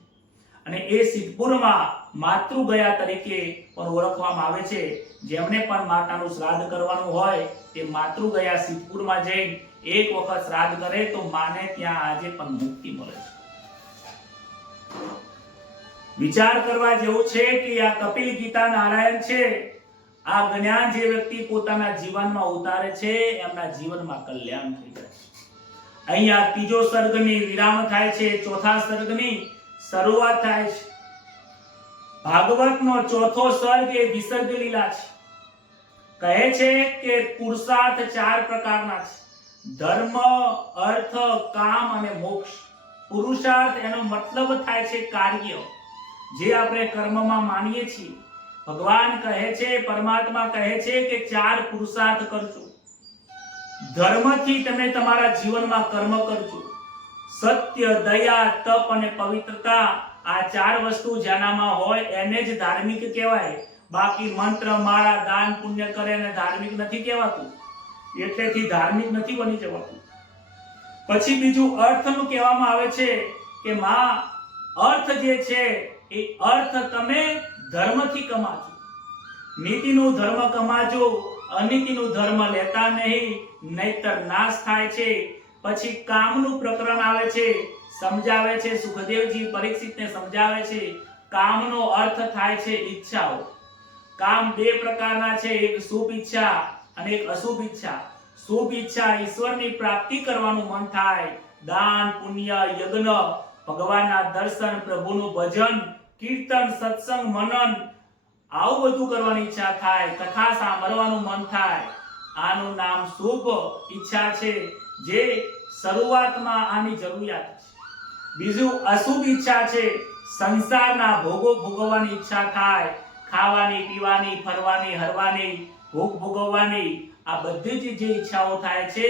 અને એ સિદ્ધપુરમાં માતૃગયા તરીકે પણ ઓળખવામાં આવે છે. જેમને પણ માતાનું શ્રાદ્ધ કરવાનું હોય તે માતૃગયા સિદ્ધપુરમાં જઈને એક વખત શ્રાદ્ધ કરે તો માને ત્યાં આજે પણ મુક્તિ મળે છે. વિચાર કરવા જેવું છે કે આ કપિલ ગીતા નારાયણ છે. આ જ્ઞાન જે વ્યક્તિ પોતાના જીવનમાં ઉતારે છે એમના જીવનમાં કલ્યાણ થઈ જાય છે. અહીંયા 3જો સર્ગની વિરામ થાય છે, 4થા સર્ગની શરૂઆત થાય છે. ભાગવતનો 4થો સર્ગ એ વિસર્ગ લીલા છે. કહે છે કે પુરુષાર્થ 4 પ્રકારના છે: ધર્મ, અર્થ, કામ અને મોક્ષ. પુરુષાર્થ એનો મતલબ થાય છે કાર્ય, જે આપણે કર્મમાં માનીએ છીએ. ભગવાન કહે છે, પરમાત્મા કહે છે કે 4 પુરુષાર્થ કરજો. ધર્મથી તમે તમારા જીવનમાં કર્મ કરજો. સત્ય, દયા, તપ અને પવિત્રતા, આ 4 વસ્તુ જેનામાં હોય એને જ ધાર્મિક કહેવાય. બાકી મંત્ર, માળા, દાન, પુણ્ય કરે અને ધાર્મિક નથી કહેવાતું. એટલેથી ધાર્મિક નથી બની જવાતું. પછી બીજું અર્થનું કહેવામાં આવે છે કે માં, અર્થ જે છે એ અર્થ તમે ધર્મથી કમાજો. નીતિનું ધર્મ કમાજો, અનીતિનું ધર્મ લેતા નહીં, નહીતર નાશ થાય છે. પછી કામનું પ્રકરણ આવે છે, સમજાવે છે સુખદેવજી પરીક્ષિતને સમજાવે છે. કામનો અર્થ થાય છે ઈચ્છાઓ. કામ 2 પ્રકારના છે, એક શુભ ઈચ્છા અને એક અશુભ ઈચ્છા. શુભ ઈચ્છા ઈશ્વરની પ્રાપ્તિ કરવાનું મન થાય, દાન, પુણ્ય, યજ્ઞ, ભગવાનના દર્શન, પ્રભુનું ભજન, કીર્તન, સત્સંગ, મનન, આવું બધું કરવાની ઈચ્છા થાય, કથા સાંભળવાનું મન થાય. આનું નામ શુભ ઈચ્છા છે, જે શરૂઆતમાં આની જરૂરિયાત છે. બીજું અશુભ ઈચ્છા છે, સંસારના ભોગો ભોગવવાની ઈચ્છા થાય, ખાવાની, પીવાની, ફરવાની, હરવાની, ભોગ ભોગવવાની. આ બધી જ જે ઈચ્છાઓ થાય છે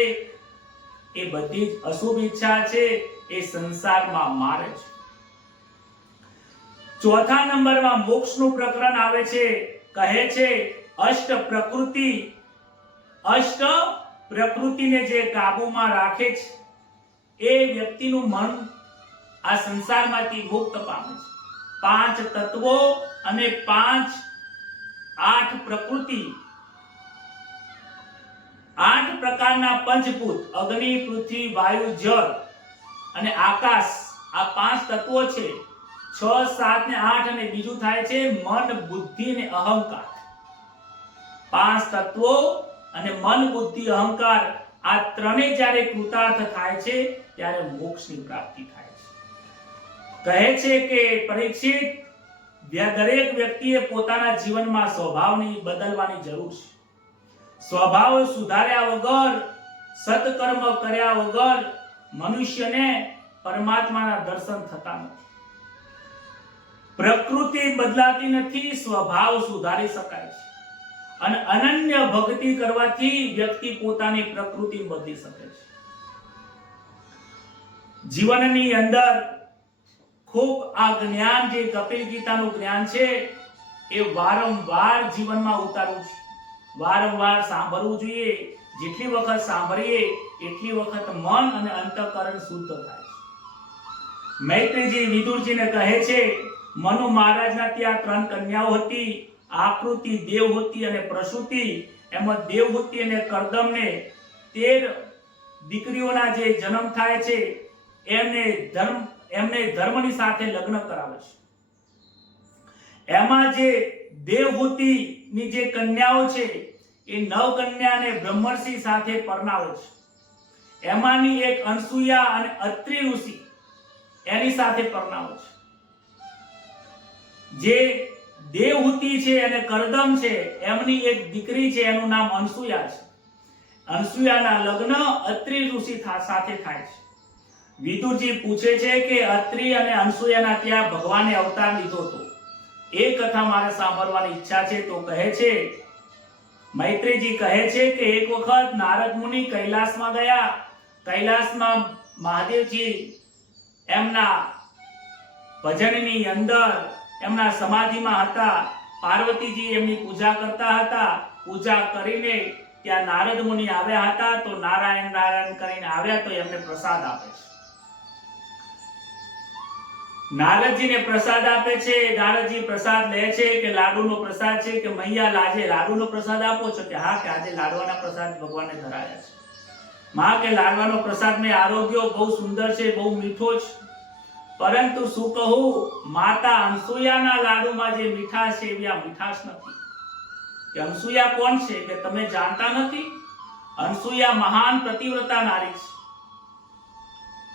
એ બધી જ અશુભ ઈચ્છા છે. એ સંસારમાં મારે છે. 4થા નંબરમાં મોક્ષનું પ્રકરણ આવે છે. કહે છે અષ્ટ પ્રકૃતિને જે કાબુમાં રાખે છે એ વ્યક્તિનું મન આ સંસારમાંથી મુક્ત પામે છે. 5 તત્વો અને 8 પ્રકૃતિ, 8 પ્રકારના પંચભૂત, અગ્નિ, પૃથ્વી, વાયુ, જળ અને આકાશ, આ 5 તત્વો છે. 6, 7 ને 8 અને બીજું થાય છે મન, બુદ્ધિ અને અહંકાર. 5 તત્વો અને મન, બુદ્ધિ, અહંકાર, આ ત્રણેય જ્યારે કૃતાર્થ થાય છે ત્યારે મોક્ષની પ્રાપ્તિ થાય છે. કહે છે કે પરીક્ષિત, દરેક વ્યક્તિએ પોતાના જીવનમાં સ્વભાવની બદલવાની જરૂર છે. સ્વભાવ સુધાર્યા વગર, સત્કર્મ કર્યા વગર મનુષ્યને પરમાત્માના દર્શન થતા નથી. પ્રકૃતિ બદલાતી નથી, સ્વભાવ સુધારી શકાય છે. અને અનન્ય ભક્તિ કરવાથી વ્યક્તિ પોતાની પ્રકૃતિ બદલી શકે છે. જીવનની અંદર ખૂબ આ જ્ઞાન જે કપિલ ગીતાનું જ્ઞાન છે એ વારંવાર જીવનમાં ઉતારવું છે, વારંવાર સાંભળવું જોઈએ. જેટલી વખત સાંભળીએ એટલી વખત મન અને અંતઃકરણ શુદ્ધ થાય છે. મૈત્રીજી વિદુરજીને કહે છે, મનુ મહારાજના ત્યાં 3 કન્યાઓ હતી, આકૃતિ, દેવહૂતિ અને પ્રસૂતિ. એમાં દેવહૂતિ અને કરદમને 13 દીકરીઓના જે જન્મ થાય છે એમને ધર્મની સાથે લગ્ન કરાવે છે. એમાં જે દેવહૂતિની જે કન્યાઓ છે એ 9 કન્યાને બ્રહ્મર્ષિ સાથે પરણાવે છે. એમાંની એક અનસુયા અને અત્રિ ઋષિ એની સાથે પરણાવે છે. જે દેવહૂતિ છે અને કરદમ છે એમની એક દીકરી છે, એનું નામ અનસુયા છે. અનસુયાના લગ્ન અત્રિ ઋષિ સાથે થાય છે. વિદુરજી પૂછે છે કે અત્રિ અને અનસુયાના ત્યાં ભગવાને અવતાર લીધો હતો, એ કથા મારે સાંભળવાની ઈચ્છા છે. તો કહે છે, મૈત્રીજી કહે છે કે એક વખત નારદ મુનિ કૈલાસમાં ગયા. કૈલાસમાં મહાદેવજી એમના ભજનની અંદર એમના સમાધિમાં હતા. પાર્વતીજી એમની પૂજા કરતા હતા. પૂજા કરીને ત્યાં નારદ મુનિ આવ્યા હતા. તો નારાયણ નારાયણ કરીને આવ્યા તો એમને પ્રસાદ આપે છે. નારદજીને પ્રસાદ આપે છે. નારદજી પ્રસાદ લે છે કે લાડુનો પ્રસાદ છે કે મૈયા લાજે લાડુનો પ્રસાદ આપો છો? કે હા, કે આજે લાડવાના પ્રસાદ ભગવાનને ધરાયા છે. માં કે લાડવાનો પ્રસાદ ને આરોગ્ય બહુ સુંદર છે, બહુ મીઠો છે, પરંતુ શું કહું, માતા અનસુયાના લાડુમાં જે મીઠાશ છે એવી આ મીઠાશ નથી. કે અનસુયા કોણ છે કે તમે જાણતા નથી? અનસુયા મહાન પતિવ્રતા નારી છે.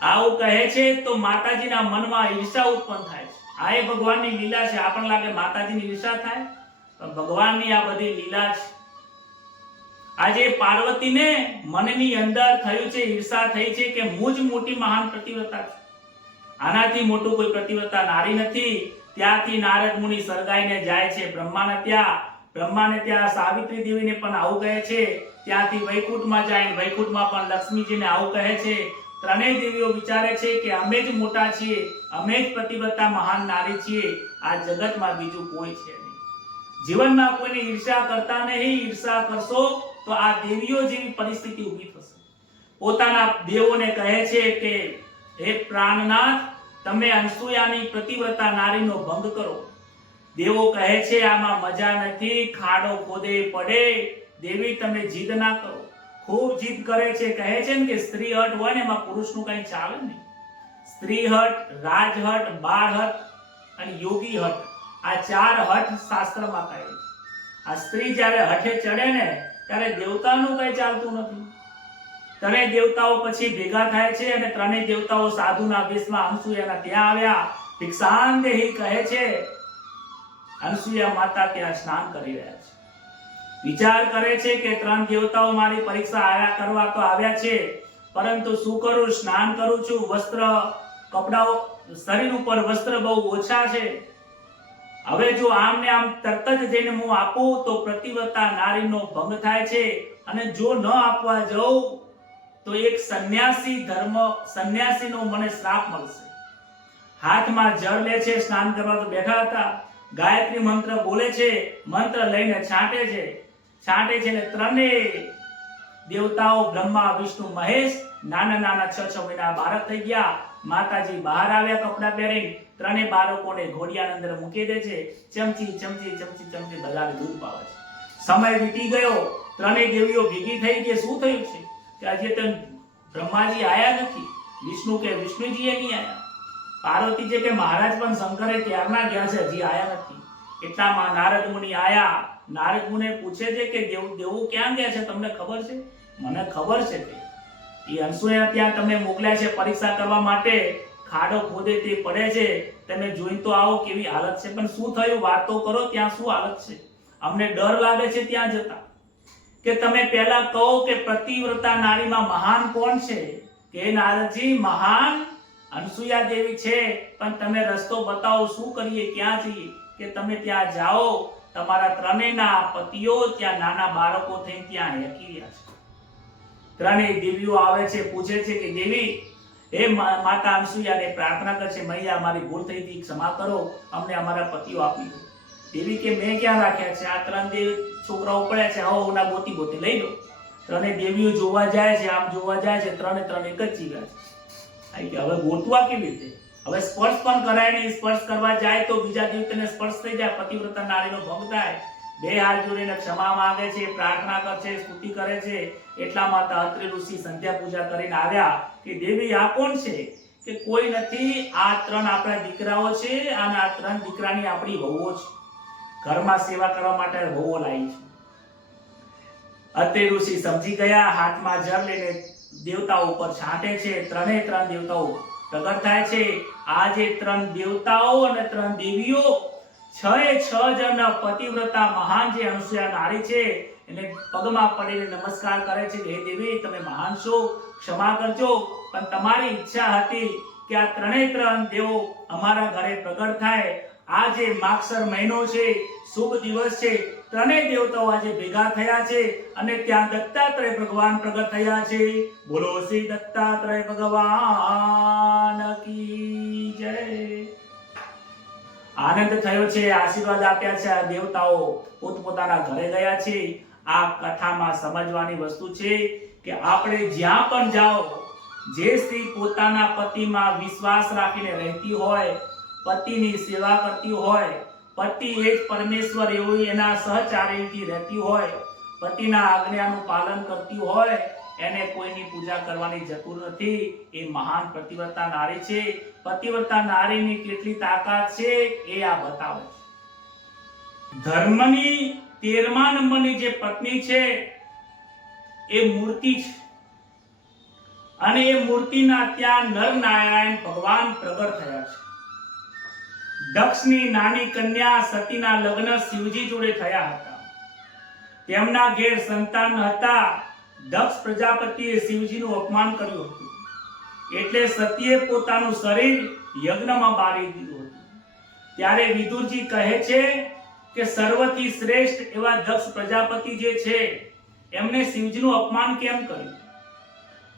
આવું કહે છે તો માતાજીના મનમાં ઈર્ષા ઉત્પન્ન થાય છે. આ એ ભગવાનની લીલા છે. આપણને લાગે માતાજીની ઈર્ષા થાય, પણ ભગવાનની આ બધી લીલા છે. આજે પાર્વતીને મનની અંદર થયું છે, ઈર્ષા થઈ છે કે હું જ મોટી મહાન પતિવ્રતા છું, આનાથી મોટું કોઈ પતિવ્રતા નારી નથી. ત્યાંથી નારદ મુનિ સળગાઈને જાય છે બ્રહ્માને ત્યાં. બ્રહ્માને ત્યાં સાવિત્રી દેવીને પણ આવું કહે છે. ત્યાંથી વૈકુંઠમાં જાય, વૈકુંઠમાં પણ લક્ષ્મીજીને આવું કહે છે. ત્રણેય દેવીઓ વિચારે છે કે અમે જ મોટા છીએ, અમે જ પતિવ્રતા મહાન નારી છીએ, આ જગતમાં બીજું કોઈ છે નહીં. જીવનમાં કોઈની ઈર્ષા કરતા નહીં. ઈર્ષા કરશો તો આ દેવીઓ જેવી પરિસ્થિતિ ઊભી થશે. પોતાના દેવોને કહે છે કે હે પ્રાણનાથ, તમે અનસુયાની પતિવ્રતા નારીનો ભંગ કરો. દેવો કહે છે આમાં મજા નથી, ખાડો ખોદે પડે. દેવી તમે જીદ ના કરો. ખૂબ જીદ કરે છે. કહે છે ને કે સ્ત્રી હટ હોય ને એમાં પુરુષનું કઈ ચાલે નહીં. સ્ત્રી હટ, રાજહટ, બાળહટ અને યોગી હટ, આ 4 હટ શાસ્ત્રમાં કહે છે. આ સ્ત્રી જ્યારે હઠે ચડે ને ત્યારે દેવતાનું કઈ ચાલતું નથી. ત્રણેય દેવતાઓ પછી ભેગા થાય છે અને ત્રણેય દેવતાઓ સાધુના વેશમાં અનસુયાના ત્યાં આવ્યા. ભિક્ષાંદેહી કહે છે. અનસુયા માતા ત્યાં સ્નાન કરી રહ્યા છે. વિચાર કરે છે કે 3 દેવતાઓ મારી પરીક્ષા આયા કરવા તો આવ્યા છે, પરંતુ શું કરું? સ્નાન કરું છું, વસ્ત્ર કપડાઓ શરીર ઉપર વસ્ત્ર બહુ ઓછા છે. હવે જો આમ ને આમ તરત જ જઈને હું આપું તો પ્રતિવ્રતા નારીનો ભંગ થાય છે, અને જો ન આપવા જાઉં તો એક સંન્યાસીનો મને શ્રાપ મળશે. હાથમાં જળ લે છે. સ્નાન કરવા તો બેઠા હતા. ગાયત્રી મંત્ર બોલે છે. મંત્ર લઈને છાંટે છે ને ત્રણેય દેવતાઓ બ્રહ્મા, વિષ્ણુ, મહેશ નાના નાના 6 મહિના બાળક થઈ ગયા. માતાજી બહાર આવ્યા કપડા પહેરીને. ત્રણેય બાળકોને ઘોડિયાની અંદર મૂકી દે છે. ચમચી ચમચી ચમચી ચમચી બધાને દૂધ પાવે છે. સમય વીતી ગયો. ત્રણેય દેવીઓ ભેગી થઈ ગઈ. શું થયું છે કે આજે તો બ્રહ્માજી આયા નથી, વિષ્ણુ કે વિષ્ણુજી નહીં આયા, પાર્વતીજી કે મહારાજ પણ શંકરે ત્યારના ગયા છે, હજી આયા નથી. એટલામાં નારદ મુનિ આયા. નારદ મુનિ પૂછે છે કે દેવો ક્યાં ગયા છે? તમને ખબર છે? મને ખબર છે કે એ અનસુયા ત્યાં તમે મોકલ્યા છે પરીક્ષા કરવા માટે. ખાડો ખોદે તે પડે છે, તમે જોઈ તો આવો કેવી હાલત છે. પણ શું થયું? વાત તો કરો. ત્યાં શું હાલત છે? અમને ડર લાગે છે ત્યાં જતા. કે તમે પહેલા કહો કે પતિવ્રતા નારીમાં મહાન કોણ છે? કે નારદજી, મહાન અનસુયા દેવી છે, પણ તમે રસ્તો બતાવો, શું કરીએ, ક્યાં જઈએ? કે તમે ત્યાં જાઓ, તમારા ત્રણેયના પતિઓ ત્યાં નાના બાળકો થઈને ત્યાં હેકી રહ્યા છે। ત્રણેય દેવીઓ આવે છે, પૂછે છે કે દેવી, હે માતા અનસુયાને પ્રાર્થના કરશે, મૈયા અમારી ભૂલ થઈ હતી, ક્ષમા કરો, અમને અમારા પતિઓ આપી દો। દેવી કે મેં ક્યાં રાખ્યા છે, આ ત્રણ છોકરાઓ પડ્યા છે, આવો ઓના ગોતી ગોતી લઈ લો। ત્રણેય દેવીઓ જોવા જાય છે, આમ જોવા જાય છે, ત્રણે ત્રણ એક જ જીવ્યા છે। કે હવે ગોતવા કેવી રીતે? હવે સ્પર્શ પણ કરાય નહીં, સ્પર્શ કરવા જાય તો બીજા દિવસે સ્પર્શ થઈ જાય, પતિવ્રતા નારીનો ભંગ થાય। બે હાથ જોડીને ક્ષમા માંગે છે, પ્રાર્થના કરે છે, સ્તુતિ કરે છે। એટલામાં અત્રિ ઋષિ સંધ્યા પૂજા કરીને આવ્યા કે દેવી આ કોણ છે? કે કોઈ નથી, આ ત્રણ આપણા દીકરાઓ છે અને આ ત્રણ દીકરાની આપણી વહુઓ છે, ઘરમાં સેવા કરવા માટે વહુઓ લાવી છે। અત્રિ ઋષિ સમજી ગયા, હાથમાં જળ લઈને દેવતાઓ ઉપર છાંટે છે, ત્રણે ત્રણ દેવતાઓ પ્રગટ થાય છે। આ જે ત્રણ દેવતાઓ અને ત્રણ દેવીઓ છ જણ પતિવ્રતા મહાન જે અનસુયા નારી છે એને પગમાં પડીને નમસ્કાર કરે છે કે હે દેવી, તમે મહાન છો, ક્ષમા કરજો, પણ તમારી ઈચ્છા હતી કે આ ત્રણ દેવો અમારા ઘરે પ્રગટ થાય। આ જે માગસર મહિનો છે, શુભ દિવસ છે, ત્રણેય દેવતાઓ આજે ભેગા થયા છે અને ત્યાં દત્તાત્રેય ભગવાન પ્રગટ થયા છે। બોલો શ્રી દત્તાત્રેય ભગવાન કી જય। આનંદ થયો છે, આશીર્વાદ આપ્યા છે। આ દેવતાઓ પોતપોતાના ઘરે ગયા છે। આ કથામાં સમજવાની વસ્તુ છે કે આપણે જ્યાં પણ જાઓ, જે સ્ત્રી પોતાના પતિમાં વિશ્વાસ રાખીને રહેતી હોય, પતિની સેવા કરતી હોય, પતિ એ જ પરમેશ્વર એવું એના સહચારીથી રહેતી હોય, પતિના આજ્ઞાનું પાલન કરતી હોય, એને કોઈની પૂજા કરવાની જરૂર નથી। એ મહાન પતિવ્રતા નારી છે। પતિવ્રતા નારીની કેટલી તાકાત છે એ આ બતાવે છે। ધર્મની 13મા નંબરની જે પત્ની છે એ મૂર્તિ છે અને એ મૂર્તિના ત્યાં નરનારાયણ ભગવાન પ્રગટ થયા છે। દક્ષની નાની કન્યા સતીના લગ્ન શિવજી જોડે થયા હતા। તેમના ઘેર સંતાન હતા। દક્ષ પ્રજાપતિએ શિવજીનું અપમાન કર્યું હતું, એટલે સતીએ પોતાનું શરીર યજ્ઞમાં બાળી દીધું હતું। ત્યારે વિદુરજી કહે છે કે સર્વથી શ્રેષ્ઠ એવા દક્ષ પ્રજાપતિ જે છે એમને શિવજીનું અપમાન કેમ કર્યું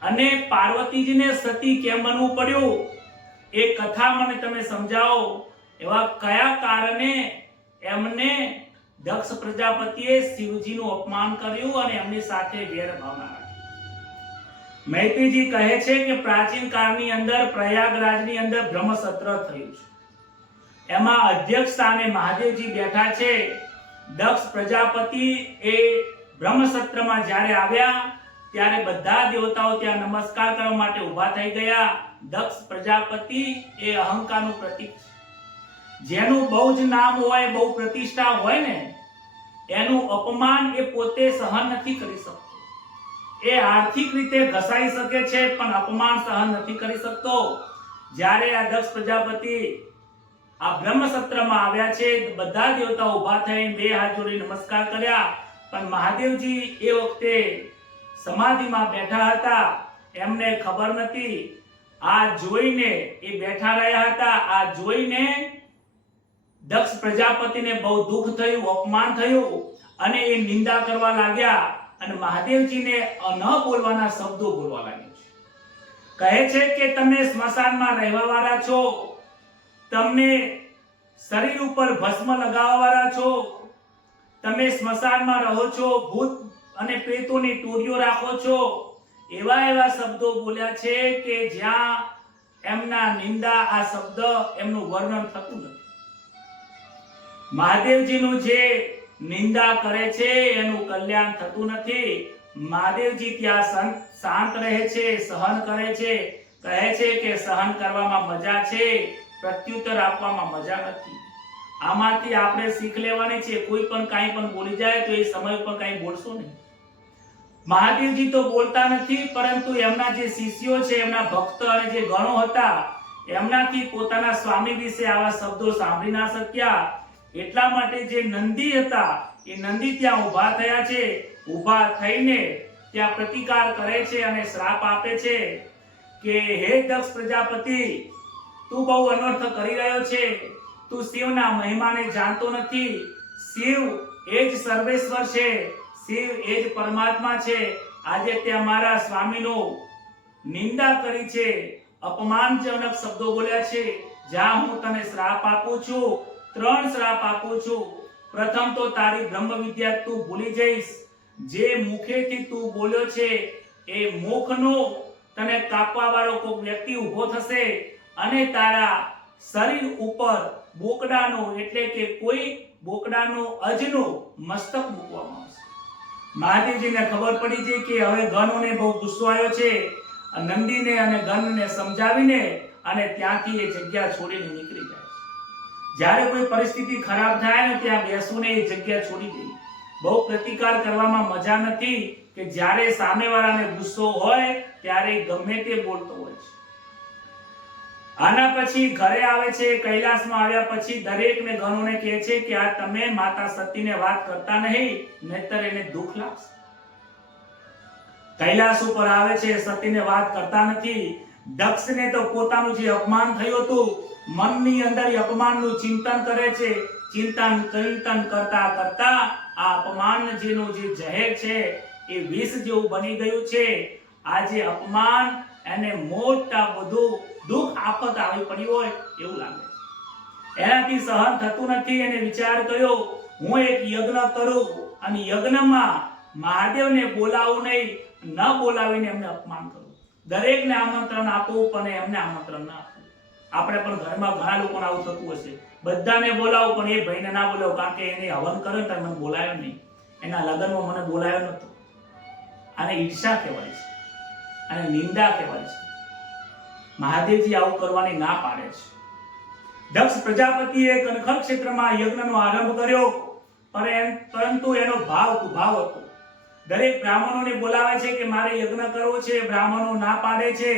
અને પાર્વતીજીને સતી કેમ બનવું પડ્યું, એ કથા મને તમે સમજાવો। એવા કયા કારણે એમને દક્ષ પ્રજાપતિએ શિવજીનું અપમાન કર્યું અને એમની સાથે વેર ભાવના રાખી? મૈત્રીજી કહે છે કે પ્રાચીન કાળની અંદર પ્રયાગરાજની અંદર બ્રહ્મસત્ર થયું છે। એમાં અધ્યક્ષ સ્થાને મહાદેવજી બેઠા છે। દક્ષ પ્રજાપતિ એ બ્રહ્મસત્રમાં જ્યારે આવ્યા ત્યારે બધા દેવતાઓ ત્યાં નમસ્કાર કરવા માટે ઊભા થઈ ગયા। દક્ષ પ્રજાપતિ એ અહંકારનું પ્રતીક છે। જેનું બહુ જ નામ હોય, બહુ પ્રતિષ્ઠા હોય ને, એનું અપમાન એ પોતે સહન નથી કરી શકતો। એ આર્થિક રીતે ઘસાઈ શકે છે પણ અપમાન સહન નથી કરી શકતો। જ્યારે આ દક્ષ પ્રજાપતિ આ બ્રહ્મસત્રમાં આવ્યા છે, બધા દેવતાઓ ઊભા થઈને બે હાથ જોડી નમસ્કાર કર્યા, પણ મહાદેવજી એ વખતે સમાધિમાં બેઠા હતા। એમને ખબર નથી। આ જોઈને એ બેઠા રહ્યા હતા। આ જોઈને દક્ષ પ્રજાપતિને બહુ દુઃખ થયું, અપમાન થયું અને એ નિંદા કરવા લાગ્યા અને મહાદેવજીને ન બોલવાના શબ્દો બોલવા લાગ્યા। કહે છે કે તમે સ્મશાનમાં રહેવા વાળા છો, તમને શરીર ઉપર ભસ્મ લગાવવા વાળા છો, તમે સ્મશાનમાં રહો છો, ભૂત અને પ્રેતોની ટોળીઓ રાખો છો, એવા શબ્દો બોલ્યા છે કે જ્યાં એમના નિંદા આ શબ્દ એમનું વર્ણન થતું નથી। મહાદેવજીનું જે નિંદા કરે છે એનું કલ્યાણ થતું નથી। મહાદેવજી ત્યાં શાંત રહે છે, સહન કરે છે। કહે છે કે સહન કરવામાં મજા છે, પ્રત્યુત્તર આપવામાં મજા નથી। આમાંથી આપણે શીખ લેવાની છે। કોઈ પણ કાંઈ પણ બોલી જાય તો એ સમય પર કાંઈ બોલશો નહીં। મહાદેવજી તો બોલતા નથી, પરંતુ એમના જે શિષ્યો છે, એમના ભક્ત અને જે ગણો હતા, એમનાથી પોતાના સ્વામી વિશે આવા શબ્દો સાંભળી ના શક્યા। એટલા માટે જે નંદી હતા એ નંદી ત્યાં ઊભા થયા છે। ઊભા થઈને ત્યાં પ્રતિકાર કરે છે અને શ્રાપ આપે છે કે હે દક્ષ પ્રજાપતિ, તું બહુ અનર્થ કરી રહ્યો છે, તું શિવના મહિમાને જાણતો નથી। શિવ એ જ સર્વેશ્વર છે, શિવ એ જ પરમાત્મા છે. આજે તે અમારા સ્વામીનો નિંદા કરી છે, અપમાનજનક શબ્દો બોલ્યા છે. જ્યાં હું તને શ્રાપ આપું છું, 3 શ્રાપ આપું છું. પ્રથમ તો તારી બ્રહ્મ વિદ્યા તું ભૂલી જઈશ. જે મુખેથી તું બોલ્યો છે એ મુખનો તને કાપવા વાળો કોઈ વ્યક્તિ ઊભો થશે અને તારા શરીર ઉપર બોકડાનો એટલે કે કોઈ બોકડાનો અજનો મસ્તક મૂકવામાં આવશે. મહાદેવજીને ખબર પડી છે કે હવે ગણોને બહુ ગુસ્સો આવ્યો છે. નંદીને અને ગણને સમજાવીને અને ત્યાંથી એ જગ્યા છોડીને નીકળી જાય છે. જ્યારે કોઈ પરિસ્થિતિ ખરાબ થાય ને ત્યાં બેસવું ને એ જગ્યા છોડી દે. બહુ પ્રતિકાર કરવામાં મજા નથી કે જ્યારે સામેવાળાને ગુસ્સો હોય ત્યારે ગમે તે બોલતો હોય છે. આના પછી ઘરે આવે છે. કૈલાસમાં આવ્યા પછી દરેકને ગણોને કહે છે કે આ તમે માતા સતીને વાત કરતા નહીં, નહીતર એને દુઃખ લાગશે. કૈલાસ ઉપર આવે છે, સતીને વાત કરતા નથી. દક્ષને તો પોતાનું જે અપમાન થયું હતું મનની અંદર એ અપમાનનું ચિંતન કરે છે. ચિંતન કીર્તન કરતા કરતા આ અપમાન જેનું જે ઝેર છે એ વિષ જેવું બની ગયું છે. આ જે અપમાન એને મોટા બધું દુઃખ આફત આવી પડી હોય એવું લાગે છે. એનાથી સહન થતું નથી. એને વિચાર કર્યો હું એક યજ્ઞ કરું અને યજ્ઞમાં મહાદેવને બોલાવું નહીં, ન બોલાવીને એમને અપમાન કરું. દરેકને આમંત્રણ આપવું પણ એમને આમંત્રણ ના આપવું. આપણે પણ ઘરમાં ઘણા લોકોને આવું થતું હશે. બધાને બોલાવું પણ એ ભાઈને ના બોલાવું કારણ કે એને હવન કર્યો તો મને બોલાયો નહીં, એના લગ્નમાં મને બોલાયો નતો. આને ઈર્ષા કહેવાય છે અને નિંદા કહેવાય છે. મહાદેવજી આવું કરવાની ના પાડે છે. દક્ષ પ્રજાપતિએ કનખલ ક્ષેત્રમાં યજ્ઞનો આરંભ કર્યો પરંતુ એનો ભાવ કુભાવ હતો. દરેક બ્રાહ્મણોને બોલાવે છે કે મારે યજ્ઞ કરવો છે, બ્રાહ્મણો ના પાડે છે.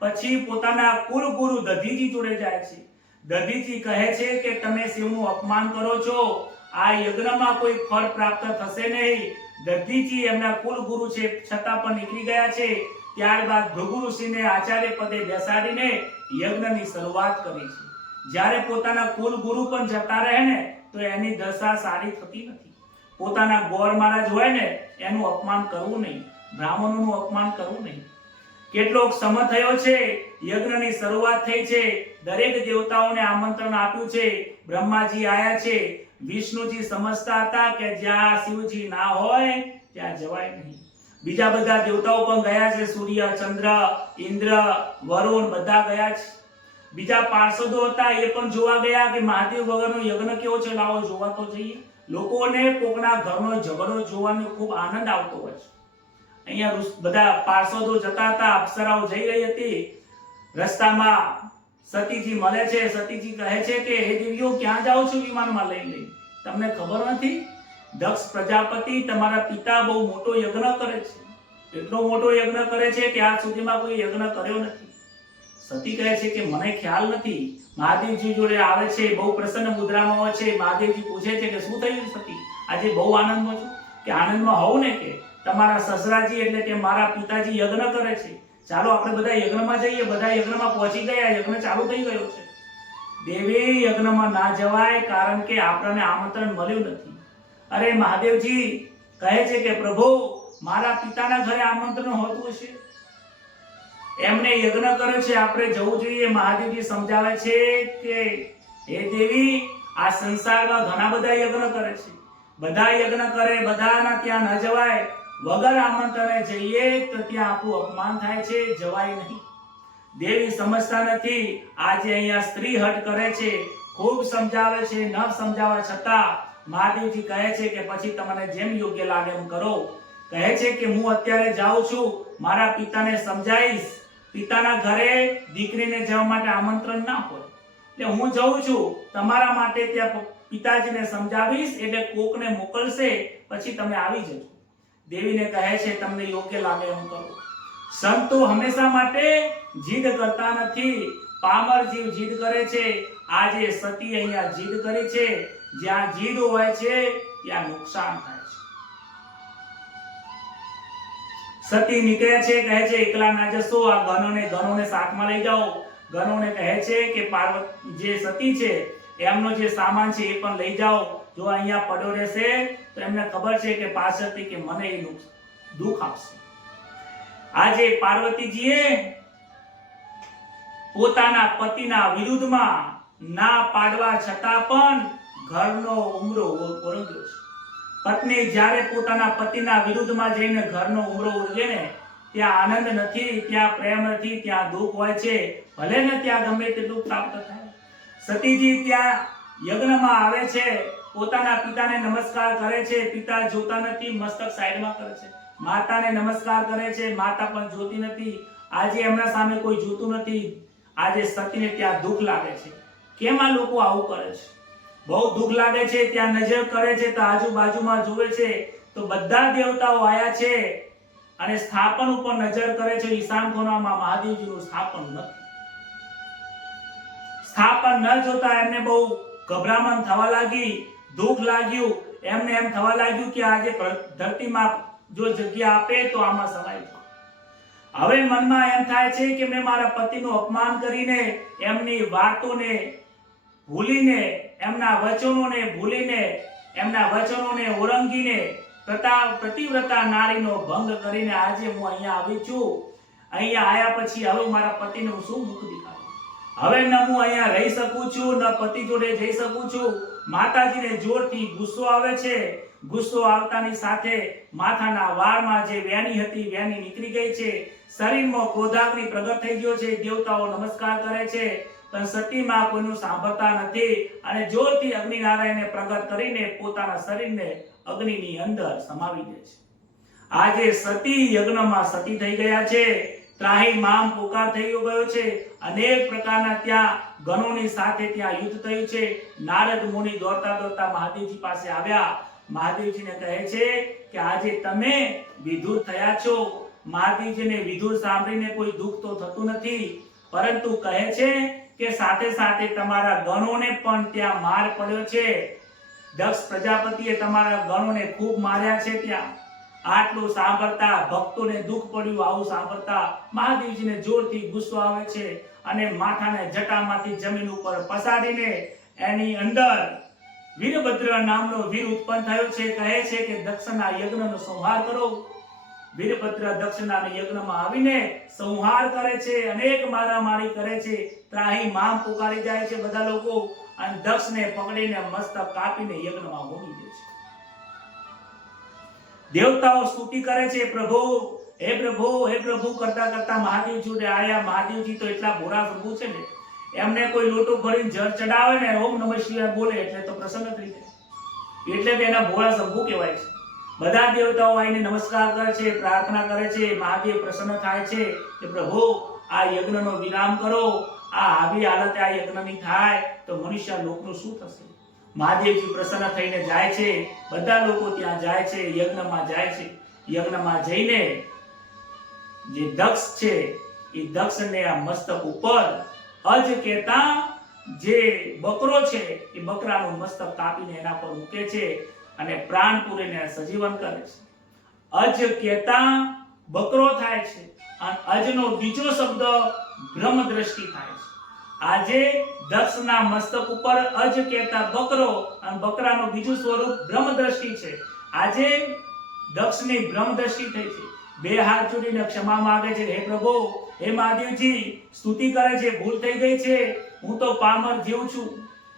પછી પોતાના કુલ ગુરુ દધીજી જોડે જાય છે. દધીજી કહે છે કે તમે શિવનું અપમાન કરો છો, આ યજ્ઞમાં કોઈ ફળ પ્રાપ્ત થશે નહીં. દધીજી એમના કુલ ગુરુ છે છતાં પણ નીકળી ગયા છે. ત્યારબાદ ભૃગુ ઋષિને આચાર્ય પદે બેસાડીને યજ્ઞની શરૂઆત કરી છે. જ્યારે પોતાના કુલ ગુરુ પણ જતા રહે ને તો એની દશા સારી થતી નથી. પોતાના ગોર મહારાજ હોય ને એનું અપમાન કરવું નહીં, બ્રાહ્મણોનું અપમાન કરવું નહીં. કેટલોક સમય થયો છે, યજ્ઞની શરૂઆત થઈ છે. દરેક દેવતાઓને આમંત્રણ આપ્યું છે. બ્રહ્માજી આયા છે. વિષ્ણુજી સમજતા હતા કે જ્યાં શિવજી ના હોય ત્યાં જવાય નહીં. બીજા બધા દેવતાઓ પણ ગયા છે. સૂર્ય, ચંદ્ર, ઇન્દ્ર, વરુણ બધા ગયા છે. બીજા પાર્ષદો હતા એ પણ જોવા ગયા કે મહાદેવ વગરનો યજ્ઞ કેવો છે, લાવો જોવા તો જઈએ. લોકોને કોકના ઘરનો ઝઘડો જોવાનો ખૂબ આનંદ આવતો હોય છે. અહીંયા બધા પાર્ષદો જતા હતા, અપ્સરાઓ જઈ રહી હતી. રસ્તામાં સતીજી મળે છે. સતીજી કહે છે કે હે દેવીઓ ક્યાં જાઓ છો વિમાનમાં લઈ? તમને ખબર નથી દક્ષ પ્રજાપતિ તમારા પિતા બહુ મોટો યજ્ઞ કરે છે, એટલો મોટો યજ્ઞ કરે છે કે આજ સુધીમાં કોઈ યજ્ઞ કર્યો નથી. સતી કહે છે કે મને ખ્યાલ નથી. મહાદેવજી જોડે આવે છે, બહુ પ્રસન્ન મુદ્રામાં હોય છે. મહાદેવજી પૂછે છે કે શું થયું સતી, આજે બહુ આનંદમાં છો? કે આનંદમાં હોવ ને કે તમારા સસરાજી એટલે કે મારા પિતાજી યજ્ઞ કરે છે, ચાલો આપણે બધા યજ્ઞમાં જઈએ. બધા યજ્ઞમાં પહોંચી ગયા, યજ્ઞ ચાલુ થઈ ગયો છે. દેવી યજ્ઞમાં ના જવાય કારણ કે આપણને આમંત્રણ મળ્યું નથી. અરે મહાદેવજી કહે છે કે પ્રભુ મારા પિતાના ઘરે આમંત્રણ હોતું હશે, એમને યજ્ઞ કર્યો છે, આપણે જવું જોઈએ. મહાદેવજી સમજાવે છે કે હે દેવી આ સંસારમાં ઘણા બધા યજ્ઞ કરે છે, બધા યજ્ઞ કરે, બધાના ત્યાં ન જવાય. વગર આમંત્રણે જઈએ તો ત્યાં આપણું અપમાન થાય છે, જવાય નહીં. દેવી સમજતા નથી. આજે અહીંયા સ્ત્રી હટ કરે છે, ખૂબ સમજાવે છે, ન સમજાવવા છતાં મહાદેવજી કહે છે કે પછી તમને જેમ યોગ્ય લાગે એમ કરો. કહે છે કે હું અત્યારે જાઉં છું, મારા પિતાને સમજાવીશ. પિતાના ઘરે દીકરીને જવા માટે આમંત્રણ ના હોય એટલે હું જઉં છું. તમારા માટે ત્યાં પિતાજીને સમજાવીશ એટલે કોકને મોકલશે, પછી તમે આવી જજો. દેવીને કહે છે તમને યોગ્ય લાગે એમ કરો. સંતો હંમેશા માટે જીદ કરતા નથી, પામર જીવ જીદ કરે છે. આજે સતી અહીંયા જીદ કરી છે. જ્યાં જીદ હોય છે ત્યાં નુકસાન થાય છે. સતી નીકળે છે, કહે છે એકલા ના જશો, આ ગણોને સાથમાં લઈ જાઓ. ગણોને કહે છે કે પાર્વતી જે સતી છે એમનો જે સામાન છે એ પણ લઈ જાઓ. જો અહીંયા પડ્યો રહેશે તો એમને ખબર છે કે પાછળથી કે મને એ દુઃખ આપશે. આજે પાર્વતીજીએ પોતાના પતિના વિરુદ્ધમાં ના પાડવા છતાં પણ ઘરનો ઉમરો ઓળગ્યો છે. પત્ની જ્યારે પોતાના પતિના વિરુદ્ધમાં જઈને ઘરનો ઉમરો ઓળગે ને, ત્યાં આનંદ નથી, ત્યાં પ્રેમ નથી, ત્યાં દુઃખ હોય છે. ભલે ને ત્યાં ગમે તેટલું પ્રાપ્ત થાય. સતીજી ત્યાં યજ્ઞમાં આવે છે, પોતાના પિતાને નમસ્કાર કરે છે. પિતા જોતા નથી, મસ્તક સાઈડમાં કરે છે. માતાને નમસ્કાર કરે છે, માતા પણ જોતી નથી. આજે એમના સામે કોઈ જોતું નથી. આજે સતીને ત્યાં દુઃખ લાગે છે. કેમ આ લોકો આવું કરે છે? બહુ દુઃખ લાગે છે. ત્યાં નજર કરે છે તો આજુબાજુમાં જોવે છે તો બધા દેવતાઓ આયા છે અને સ્થાપન ઉપર નજર કરે છે. ઈશાન ખૂણામાં મહાદેવજીનું સ્થાપન નથી. સ્થાપન ન જોતા એમને બહુ ગભરામણ થવા લાગી, દુઃખ લાગ્યું. એમને એમ થવા લાગ્યું કે આજે ધરતીમાં જો જગ્યા આપે તો આમાં સમાય છે. હવે મનમાં એમ થાય છે કે મેં મારા પતિનું અપમાન કરીને, એમની વાતોને ભૂલીને, એમના વચનોને ભૂલીને, એમના વચનોને ઓળંગીને, પ્રતિવ્રતા નારીનો ભંગ કરીને આજે હું અહીંયા આવી છું. અહીંયા આયા પછી હવે મારા પતિને હું શું મુખ દેખાડું? હવે ન હું અહીંયા રહી શકું છું, ન પતિ જોડે જઈ શકું છું. માતાજીને જોરથી ગુસ્સો આવે છે. ગુસ્સો આવતાની સાથે માથાના વાળમાં જે વેણી હતી, વેણી નીકળી ગઈ છે. શરીરમાં ક્રોધાગ્નિ પ્રગટ થઈ ગયો છે. દેવતાઓ નમસ્કાર કરે છે પણ સતીમાં કોઈનું સાંભળતા નથી અને જોરથી અગ્નિનારાયણને પ્રગટ કરીને પોતાના શરીરને અગ્નિની અંદર સમાવી દે છે. આજે સતી યજ્ઞમાં સતી થઈ ગયા છે. ત્રાહી મામ પુકાર થઈ ગયો છે. અનેક પ્રકારના ત્યાં ગણોની સાથે ત્યાં યુદ્ધ થયું છે. નારદ મુનિ દોડતા દોડતા મહાદેવજી પાસે આવ્યા. મહાદેવજીને કહે છે કે આજે તમે વિધુર થયા છો. મહાદેવજીને વિધુર સાંભળીને કોઈ દુઃખ તો થતું નથી, પરંતુ કહે છે કે સાથે સાથે તમારા ગણોને પણ ત્યાં માર પડ્યો છે. દક્ષ પ્રજાપતિએ તમારા ગણોને ખૂબ માર્યા છે. ત્યાં આટલું સાંભળતા ભક્તોને દુઃખ પડ્યું. આવું સાંભળતા મહાદેવજીને જોરથી ગુસ્સો આવે છે અને માથાને જટામાંથી જમીન ઉપર પસાડીને એની અંદર વીરભદ્ર નામનો વીર ઉત્પન્ન થયો છે. કહે છે કે દક્ષના યજ્ઞનો સંહાર કરો. વીરભદ્ર દક્ષના યજ્ઞમાં આવીને સંહાર કરે છે, અનેક મારામારી કરે છે. ત્રાહી મામ પુકારી જાય છે બધા લોકો અને દક્ષને પકડીને મસ્તક કાપીને યજ્ઞમાં હોમી દે છે. દેવતાઓ સ્તુતિ કરે છે, પ્રભુ હે પ્રભુ હે પ્રભુ કરતા કરતા મહાદેવ જોડે આયા. મહાદેવજી તો એટલા ભોળા પ્રભુ છે ને, એમને કોઈ લોટો ભરીને જળ ચડાવે ને ઓમ નમઃ શિવાય બોલે એટલે તો પ્રસન્ન થઈ જાય. એટલે તેના ભોળા શંભુ કહેવાય છે. બધા દેવતાઓ આવીને નમસ્કાર કરે છે, પ્રાર્થના કરે છે. મહાદેવ પ્રસન્ન થાય છે કે પ્રભુ આ યજ્ઞનો વિરામ કરો. આ આવી હાલત આ યજ્ઞની થાય તો મનુષ્ય લોકનું શું થશે? મહાદેવજી પ્રસન્ન થઈને જાય છે. બધા લોકો ત્યાં જાય છે, યજ્ઞમાં જાય છે. યજ્ઞમાં જઈને જે દક્ષ છે એ દક્ષને આ મસ્તક ઉપર અજ કહેતા જે બકરો છે એ બકરાનું મસ્તક કાપીને એના પર મૂકે છે અને પ્રાણ પૂરીને સજીવન કરે છે. અજ કહેતા બકરો થાય છે અને અજનો બીજો શબ્દ બ્રહ્મ દ્રષ્ટિ થાય છે. આજે દક્ષના મસ્તક ઉપર અજ કહેતા બકરો અને બકરાનું બીજું સ્વરૂપ બ્રહ્મ દ્રષ્ટિ છે. આજે દક્ષની બ્રહ્મ દ્રષ્ટિ થઈ છે. બે હાથ જોડીને ક્ષમા માંગે છે. હે પ્રભુ હે મહાદેવજી સ્તુતિ કરે છે, ભૂલ થઈ ગઈ છે, હું તો પામર જીવ છું,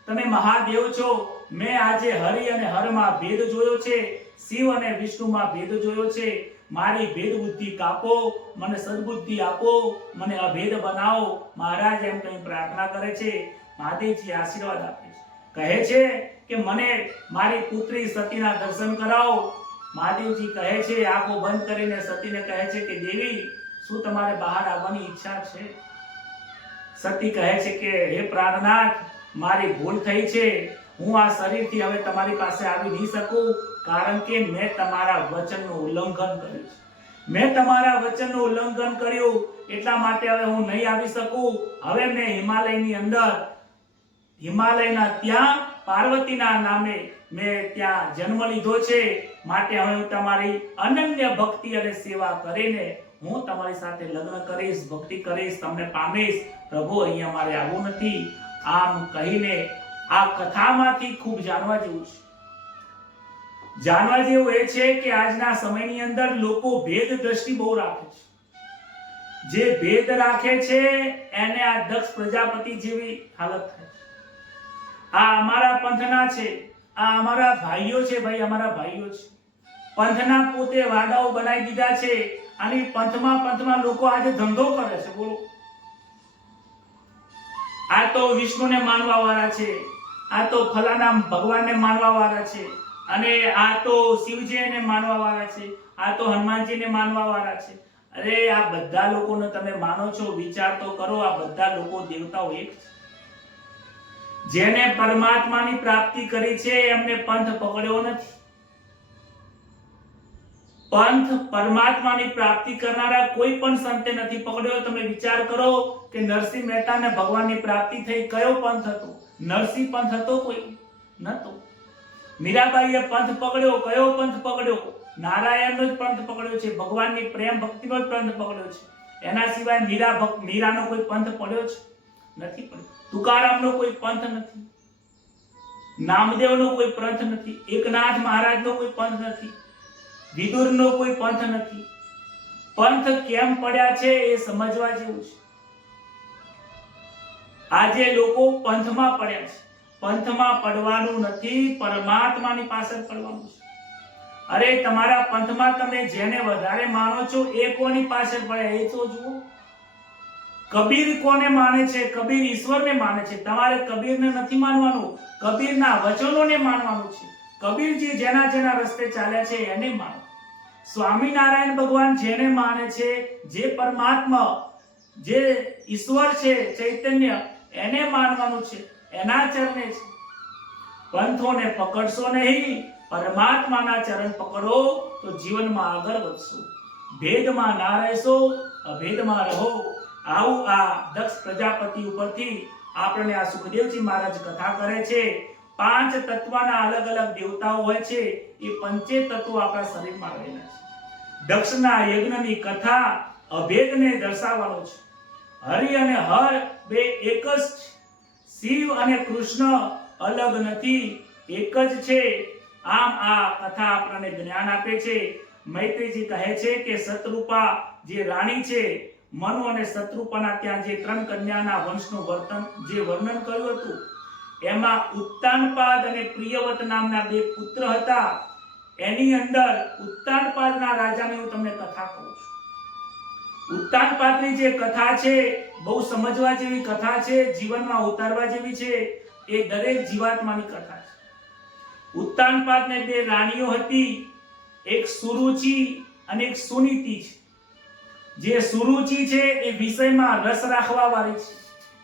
તમે મહાદેવ છો. મેં આજે હરિ અને હરમાં ભેદ જોયો છે, શિવ અને વિષ્ણુમાં ભેદ જોયો છે. મારી ભેદ બુદ્ધિ કાપો, મને સદબુદ્ધિ આપો, મને અભેદ બનાવો. મહારાજ એમ કઈ પ્રાર્થના કરે છે. મહાદેવજી આશીર્વાદ આપે છે, કહે છે કે મને મારી પુત્રી સતીના દર્શન કરાવો. મહાદેવજી કહે છે, આંખો બંધ કરીને સતીને કહે છે કે દેવી શું તમારે બહાર આવવાની ઈચ્છા છે? સતી કહે છે કે હે પ્રાણનાથ મારી ભૂલ થઈ છે, હું આ શરીરથી હવે તમારી પાસે આવી નહીં શકું, કારણ કે મેં તમારા વચનનું ઉલ્લંઘન કર્યું છે. મેં તમારા વચનનું ઉલ્લંઘન કર્યું એટલા માટે હવે હું નહીં આવી શકું. હવે મેં હિમાલયની અંદર હિમાલયના ત્યાં પાર્વતીના નામે મેં ત્યાં જન્મ લીધો છે. માટે હવે હું તમારી અનન્ય ભક્તિ અને સેવા કરીને હું તમારી સાથે લગ્ન કરીશ, ભક્તિ કરીશ, તમને પામીશ. પ્રભુ અહીંયા મારે આવવું નથી. આમ કહીને આ કથામાંથી ખૂબ જાણવા જેવું છે. જાણવા જેવું એ છે કે આજના સમયની અંદર લોકો ભેદ દ્રષ્ટિ બહુ રાખે છે. જે ભેદ રાખે છે એને આ દક્ષ પ્રજાપતિ જેવી હાલત થાય છે. આ અમારા પંથના છે, આ અમારા ભાઈઓ છે, ભાઈ અમારા ભાઈઓ છે. પંથના પોતે વાડાઓ બનાવી દીધા છે અને પંથમાં લોકો આજે ધંધો કરે છે. બોલો, આ તો વિષ્ણુને માનવા વાળા છે, આ તો ફલાના ભગવાનને માનવા વાળા છે, અને આ તો શિવજીને માનવા વાળા છે, આ તો હનુમાનજીને માનવા વાળા છે. અરે આ બધા લોકોને તમે માનો છો? વિચાર તો કરો. આ બધા લોકો દેવતાઓ એક છે. જેને પરમાત્માની પ્રાપ્તિ કરી છે એમને પંથ પકડ્યો નથી. પંથ પરમાત્માની પ્રાપ્તિ કરનારા કોઈ પણ સંતે નથી પકડ્યો. તમે વિચાર કરો કે નરસિંહ મહેતાને ભગવાનની પ્રાપ્તિ થઈ, કયો પંથ હતો? નરસિંહ પંથ હતો? કોઈ નતો. મીરાબાઈએ પંથ પકડ્યો, કયો પંથ પકડ્યો? નારાયણનો જ પંથ પકડ્યો છે, ભગવાનની પ્રેમ ભક્તિનો જ પંથ પકડ્યો છે. એના સિવાય મીરાનો કોઈ પંથ પડ્યો છે? નથી પડ્યો. તુકારામનો કોઈ પંથ નથી, નામદેવનો કોઈ પંથ નથી, એકનાથ મહારાજનો કોઈ પંથ નથી, વિદુરનો કોઈ પંથ નથી. પંથ કેમ પડ્યા છે એ સમજવા જેવું છે. આજે લોકો પંથમાં પડ્યા છે. પંથમાં પડવાનું નથી, પરમાત્માની પાછળ પડવાનું છે. અરે તમારા પંથમાં તમે જેને વધારે માનો છો એ કોની પાછળ પડે એ તો જુઓ. કબીર કોને માને છે? કબીર ઈશ્વરને માને છે. તમારે કબીરને નથી માનવાનું, કબીરના વચનોને માનવાનું છે. કબીરજી જેના રસ્તે ચાલ્યા છે એને માનો. સ્વામિનારાયણ ભગવાન જેને માને છે, જે પરમાત્મા, જે ઈશ્વર છે, ચૈતન્ય, એને માનવાનું છે, એના ચરણે છે. પંથોને પકડશો નહીં, પરમાત્માના ચરણ પકડો તો જીવનમાં આગળ વધશો. ભેદમાં ના રહેશો, અભેદમાં રહો. આવું આ દક્ષ પ્રજાપતિ ઉપરથી આપણને આ સુખદેવજી મહારાજ કથા કરે છે. 5 તત્વના અલગ અલગ દેવતાઓ હોય છે. એ પંચે તત્વો આપણા શરીરમાં રહેલા છે. દક્ષના યજ્ઞની કથા અભેદને દર્શાવવાનો છે. હરિ અને હર બે એક જ છે. શિવ અને કૃષ્ણ અલગ નથી, એક જ છે. આમ આ કથા આપણને જ્ઞાન આપે છે. મૈત્રીજી કહે છે કે શતરૂપા જે રાણી છે, મનુ અને શત્રુપાના ત્યાં જે 3 કન્યાના વંશનું વર્ણન કર્યું હતું, એમાં ઉત્તાનપાદ અને પ્રિયવત નામના 2 પુત્ર હતા. એની અંદર ઉત્તાનપાદના રાજાની હું તમને કથા કહું છું. ઉત્તાનપાદની જે કથા છે બહુ સમજવા જેવી કથા છે, જીવનમાં ઉતારવા જેવી છે. એ દરેક જીવાત્માની કથા છે. ઉત્તાનપાદને 2 રાણીઓ હતી, એક સુરુચિ અને એક સુનીતિ છે. જે સુરુચિ છે એ વિષયમાં રસ રાખવા વાળી છે.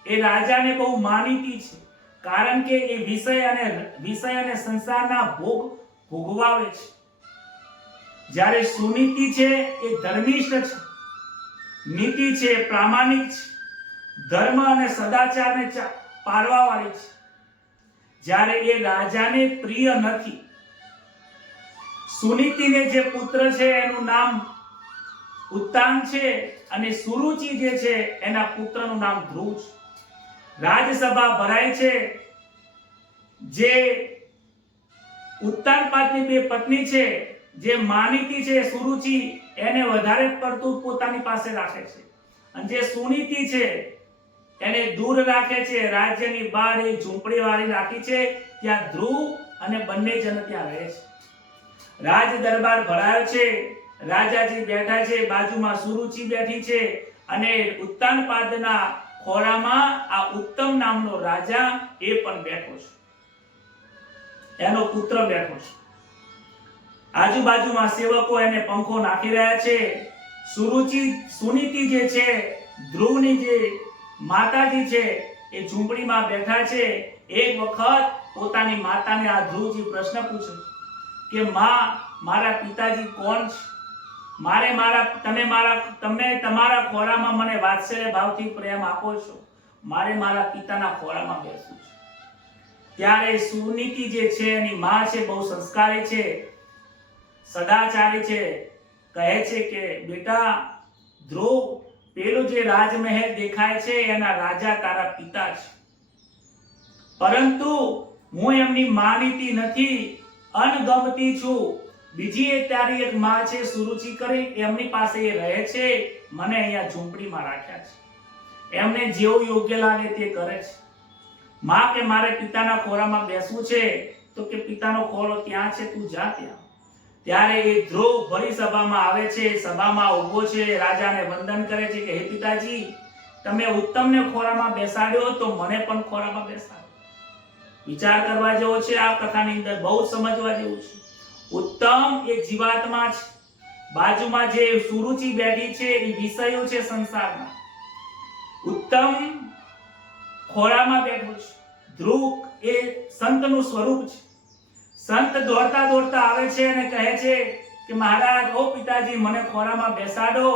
એ રાજાને બહુ માનીતી છે, કારણ કે એ વિષય અને સંસારના ભોગવાવે છે. જ્યારે સુનીતિ છે એ ધર્મિષ્ઠ છે, નીતિ છે, પ્રામાણિક છે, ધર્મ અને સદાચારને પાળવા વાળી છે. જ્યારે એ રાજાને પ્રિય નથી. સુનીતિને જે પુત્ર છે એનું નામ ઉત્તાન છે, અને સુરુચિ જે છે એના પુત્રનું નામ ધ્રુવ છે. રાજસભા ભરાય છે. જે ઉત્તાનપાદની 2 પત્ની છે, જે માનીતી છે સુરુચિ, એને વધારે પડતું પોતાની પાસે રાખે છે, અને જે સુનીતિ છે એને દૂર રાખે છે. રાજ્યની બહાર એ ઝૂંપડી વાળી રાખી છે, ત્યાં ધ્રુવ અને બંને જણ ત્યાં રહે છે. રાજ દરબાર ભરાયો છે. રાજાજી બેઠા છે, બાજુમાં સુરુચિ બેઠી છે, અને ઉત્તાનપાદના ખોળામાં આ ઉત્તમ નામનો રાજા એ પણ બેઠો છે. એનો પુત્ર બેઠો છે. આજુબાજુમાં સેવકો એને પંખો નાખી રહ્યા છે. સુનીતિ જે છે, ધ્રુવની જે માતાજી છે, એ ઝૂંપડીમાં બેઠા છે. એક વખત પોતાની માતાને આ ધ્રુવજી પ્રશ્ન પૂછે કે માં, મારા પિતાજી કોણ છે? તમે તમારા ખોળામાં મને વાત્સલ્ય ભાવથી પ્રેમ આપો છો, મારે મારા પિતાના ખોળામાં બેસવું છે. ત્યારે સુનીતિ જે છે એની માં છે, બહુ સંસ્કારી છે, સદાચારી છે. કહે છે કે બેટા ધ્રુવ, પેલું જે રાજમહેલ દેખાય છે એના રાજા તારા પિતા છે, પરંતુ હું એમની માનીતી નથી, અણગમતી છું. બીજી એક તારી એક માં છે સુરુચિ કરી, એમની પાસે એ રહે છે, મને અહીંયા ઝૂંપડીમાં રાખ્યા છે. એમને જેવું યોગ્ય લાગે તે કરે છે. માં કે મારે પિતાના ખોરામાં બેસવું છે, તો કે પિતાનો ખોરો ત્યાં છે, તું જા ત્યાં. ત્યારે એ ધ્રુવ ભરી સભામાં આવે છે, સભામાં ઊભો છે, રાજાને વંદન કરે છે કે હે પિતાજી, તમે ઉત્તમને ખોરામાં બેસાડ્યો તો મને પણ ખોરામાં બેસાડો. વિચાર કરવા જેવો છે. આ કથાની અંદર બહુ સમજવા જેવું છે. ઉત્તમ એ જીવાત્મા છે, બાજુમાં જે સુરુચિ બેઠી છે એ વિષયો છે સંસારના. ઉત્તમ ખોરામાં બેઠો છે. ધ્રુવ એ સંતનું સ્વરૂપ છે. સંત દોડતા દોડતા આવે છે અને કહે છે કે મહારાજ, ઓ પિતાજી, મને ખોરામાં બેસાડો.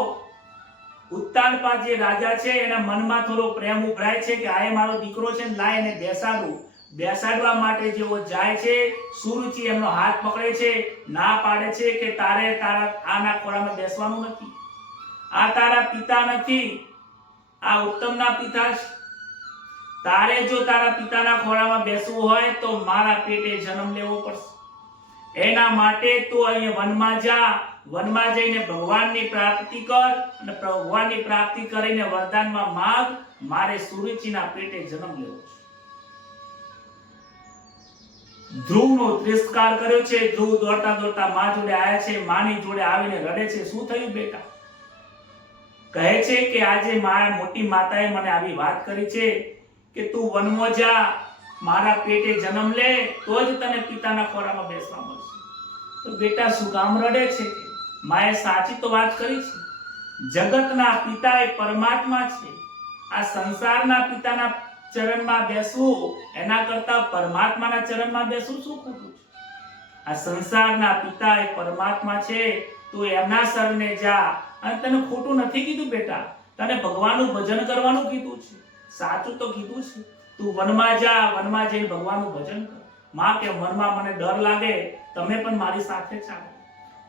ઉત્તાનપાદ જે રાજા છે એના મનમાં થોડો પ્રેમ ઉભરાય છે કે આ મારો દીકરો છે ને, લાય એને બેસાડું. બેસાડવા માટે જેવો જાય છે, સુરુચિ એમનો હાથ પકડે છે, ના પાડે છે કે તારે તારા આના ખોરામાં બેસવાનું નથી. આ તારા પિતા નથી, આ ઉત્તમના પિતા છે. તારે જો તારા પિતાના ખોરામાં બેસવું હોય તો મારા પેટે જન્મ લેવો પડશે. એના માટે તું અહીંયા વનમાં જા. વનમાં જઈને ભગવાનની પ્રાપ્તિ કર અને ભગવાનની પ્રાપ્તિ કરીને વરદાનમાં માંગ, મારે સુરુચિના પેટે જન્મ લેવો છે. ધ્રુવનો તિરસ્કાર કર્યો છે. ધ્રુવ દોડતા દોડતા માં જોડે આવ્યા છે. માની જોડે આવીને રડે છે. શું થયું બેટા? કહે છે કે આજે મારા મોટી માતાએ મને આવી વાત કરી છે કે તું વનમાં જા, મારા પેટે જન્મ લે, તો જ તને પિતાના ખોરામાં બેસવા મળશે. તો બેટા શું કામ રડે છે? માએ સાચી તો વાત કરી છે. જગતના પિતા એ પરમાત્મા છે. આ સંસારના પિતાના ચરણમાં બેસવું એના કરતા પરમાત્માના ચરણમાં બેસવું શું ખોટું છે? આ સંસારના પિતા એ પરમાત્મા છે. તું એમના શરણે જા. અને તને ખોટું નથી કીધું બેટા, તને ભગવાનનું ભજન કરવાનું કીધું છે. સાચું તો કીધું છે. તું વનમાં જા, વનમાં જઈને ભગવાનનું ભજન કર. માં કે વનમાં મને ડર લાગે, તમે પણ મારી સાથે ચાલો.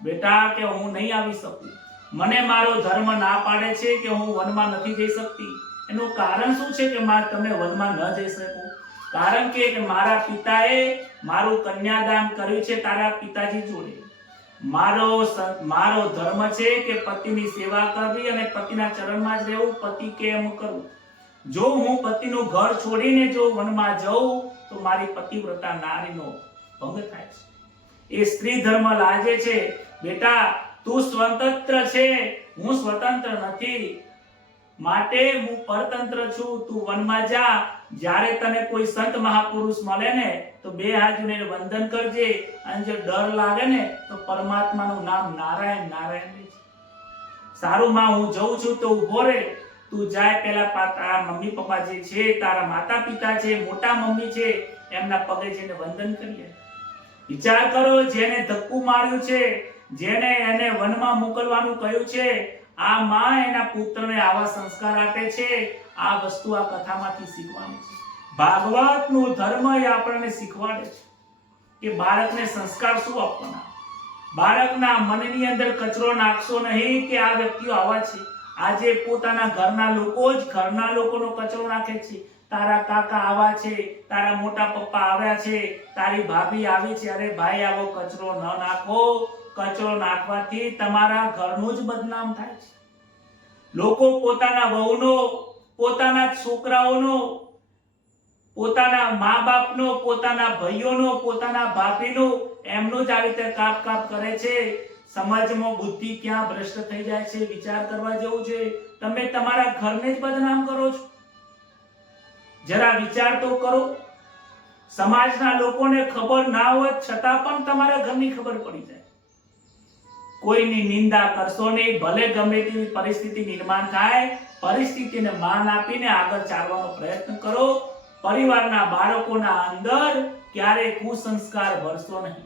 બેટા કે હું નહીં આવી શકું. મને મારો ધર્મ ના પાડે છે કે હું વનમાં નથી જઈ શકતી. એનું કારણ શું છે કે માં તમે વનમાં ન જઈ શકો? કારણ કે મારા પિતાએ મારું કન્યાદાન કર્યું છે તારા પિતાજી જોડે. મારો ધર્મ છે કે પતિની સેવા કરવી અને પતિના ચરણમાં જ રહેવું. પતિ કે એમ કરવું. જો હું પતિનું ઘર છોડીને જો વનમાં જાઉં તો મારી પતિવ્રતા નારીનો ભંગ થાય છે. એ સ્ત્રી ધર્મ લાગે છે. બેટા તું સ્વતંત્ર છે, હું સ્વતંત્ર નથી. માટે હું પરતંત્ર છું. તું વનમાં જા. જ્યારે તને કોઈ સંત મહાપુરુષ મળે ને તો બે હાથ જોડીને વંદન કરજે. અને જો ડર લાગે ને તો પરમાત્માનું નામ નારાયણ નારાયણ લેજે. સારું માં, હું જઉં છું તો ઉભો રે. તું જાય પેલા તારા મમ્મી પપ્પા જે છે, તારા માતા પિતા છે, મોટા મમ્મી છે, એમના પગે જઈને વંદન કરીએ. વિચાર કરો, જેને ધક્કું માર્યું છે, જેને એને વનમાં મોકલવાનું કહ્યું છે, આ માં એના પુત્રને આવા સંસ્કાર આપે છે. આ વસ્તુ આ કથામાંથી શીખવાની છે. ભાગવતનું ધર્મ એ આપણને શીખવાડે છે કે બાળકને સંસ્કાર શું આપવાના. બાળકના મનની અંદર કચરો નાખશો નહીં કે આ વ્યક્તિઓ આવા છે. આજે પોતાના ઘરના લોકો જ ઘરના લોકોનો કચરો નાખે છે. તારા કાકા આવા છે, તારા મોટા પપ્પા આવ્યા છે, તારી ભાભી આવી છે. અરે ભાઈ, આવો કચરો ન નાખો. કચરો નાખવાથી તમારા ઘરનું જ બદનામ થાય છે. લોકો પોતાના વહુનો, પોતાના છોકરાઓનો, પોતાના મા બાપનો, પોતાના ભાઈઓનો, પોતાના ભાભીનો એમનો જ આવી રીતે કાપ કાપ કરે છે. સમાજમાં બુદ્ધિ ક્યાં ભ્રષ્ટ થઈ જાય છે. વિચાર કરવા જેવું છે. તમે તમારા ઘરને જ બદનામ કરો છો. જરા વિચાર તો કરો. સમાજના લોકોને ખબર ના હોય છતાં પણ તમારા ઘરની ખબર પડી જાય. કોઈની નિંદા કરશો નહીં. ભલે ગમે તેવી પરિસ્થિતિ નિર્માણ થાય, પરિસ્થિતિને માન આપીને આગળ ચાલવાનો પ્રયત્ન કરો. પરિવારના બાળકોના અંદર ક્યારે કુસંસ્કાર ભરશો નહીં.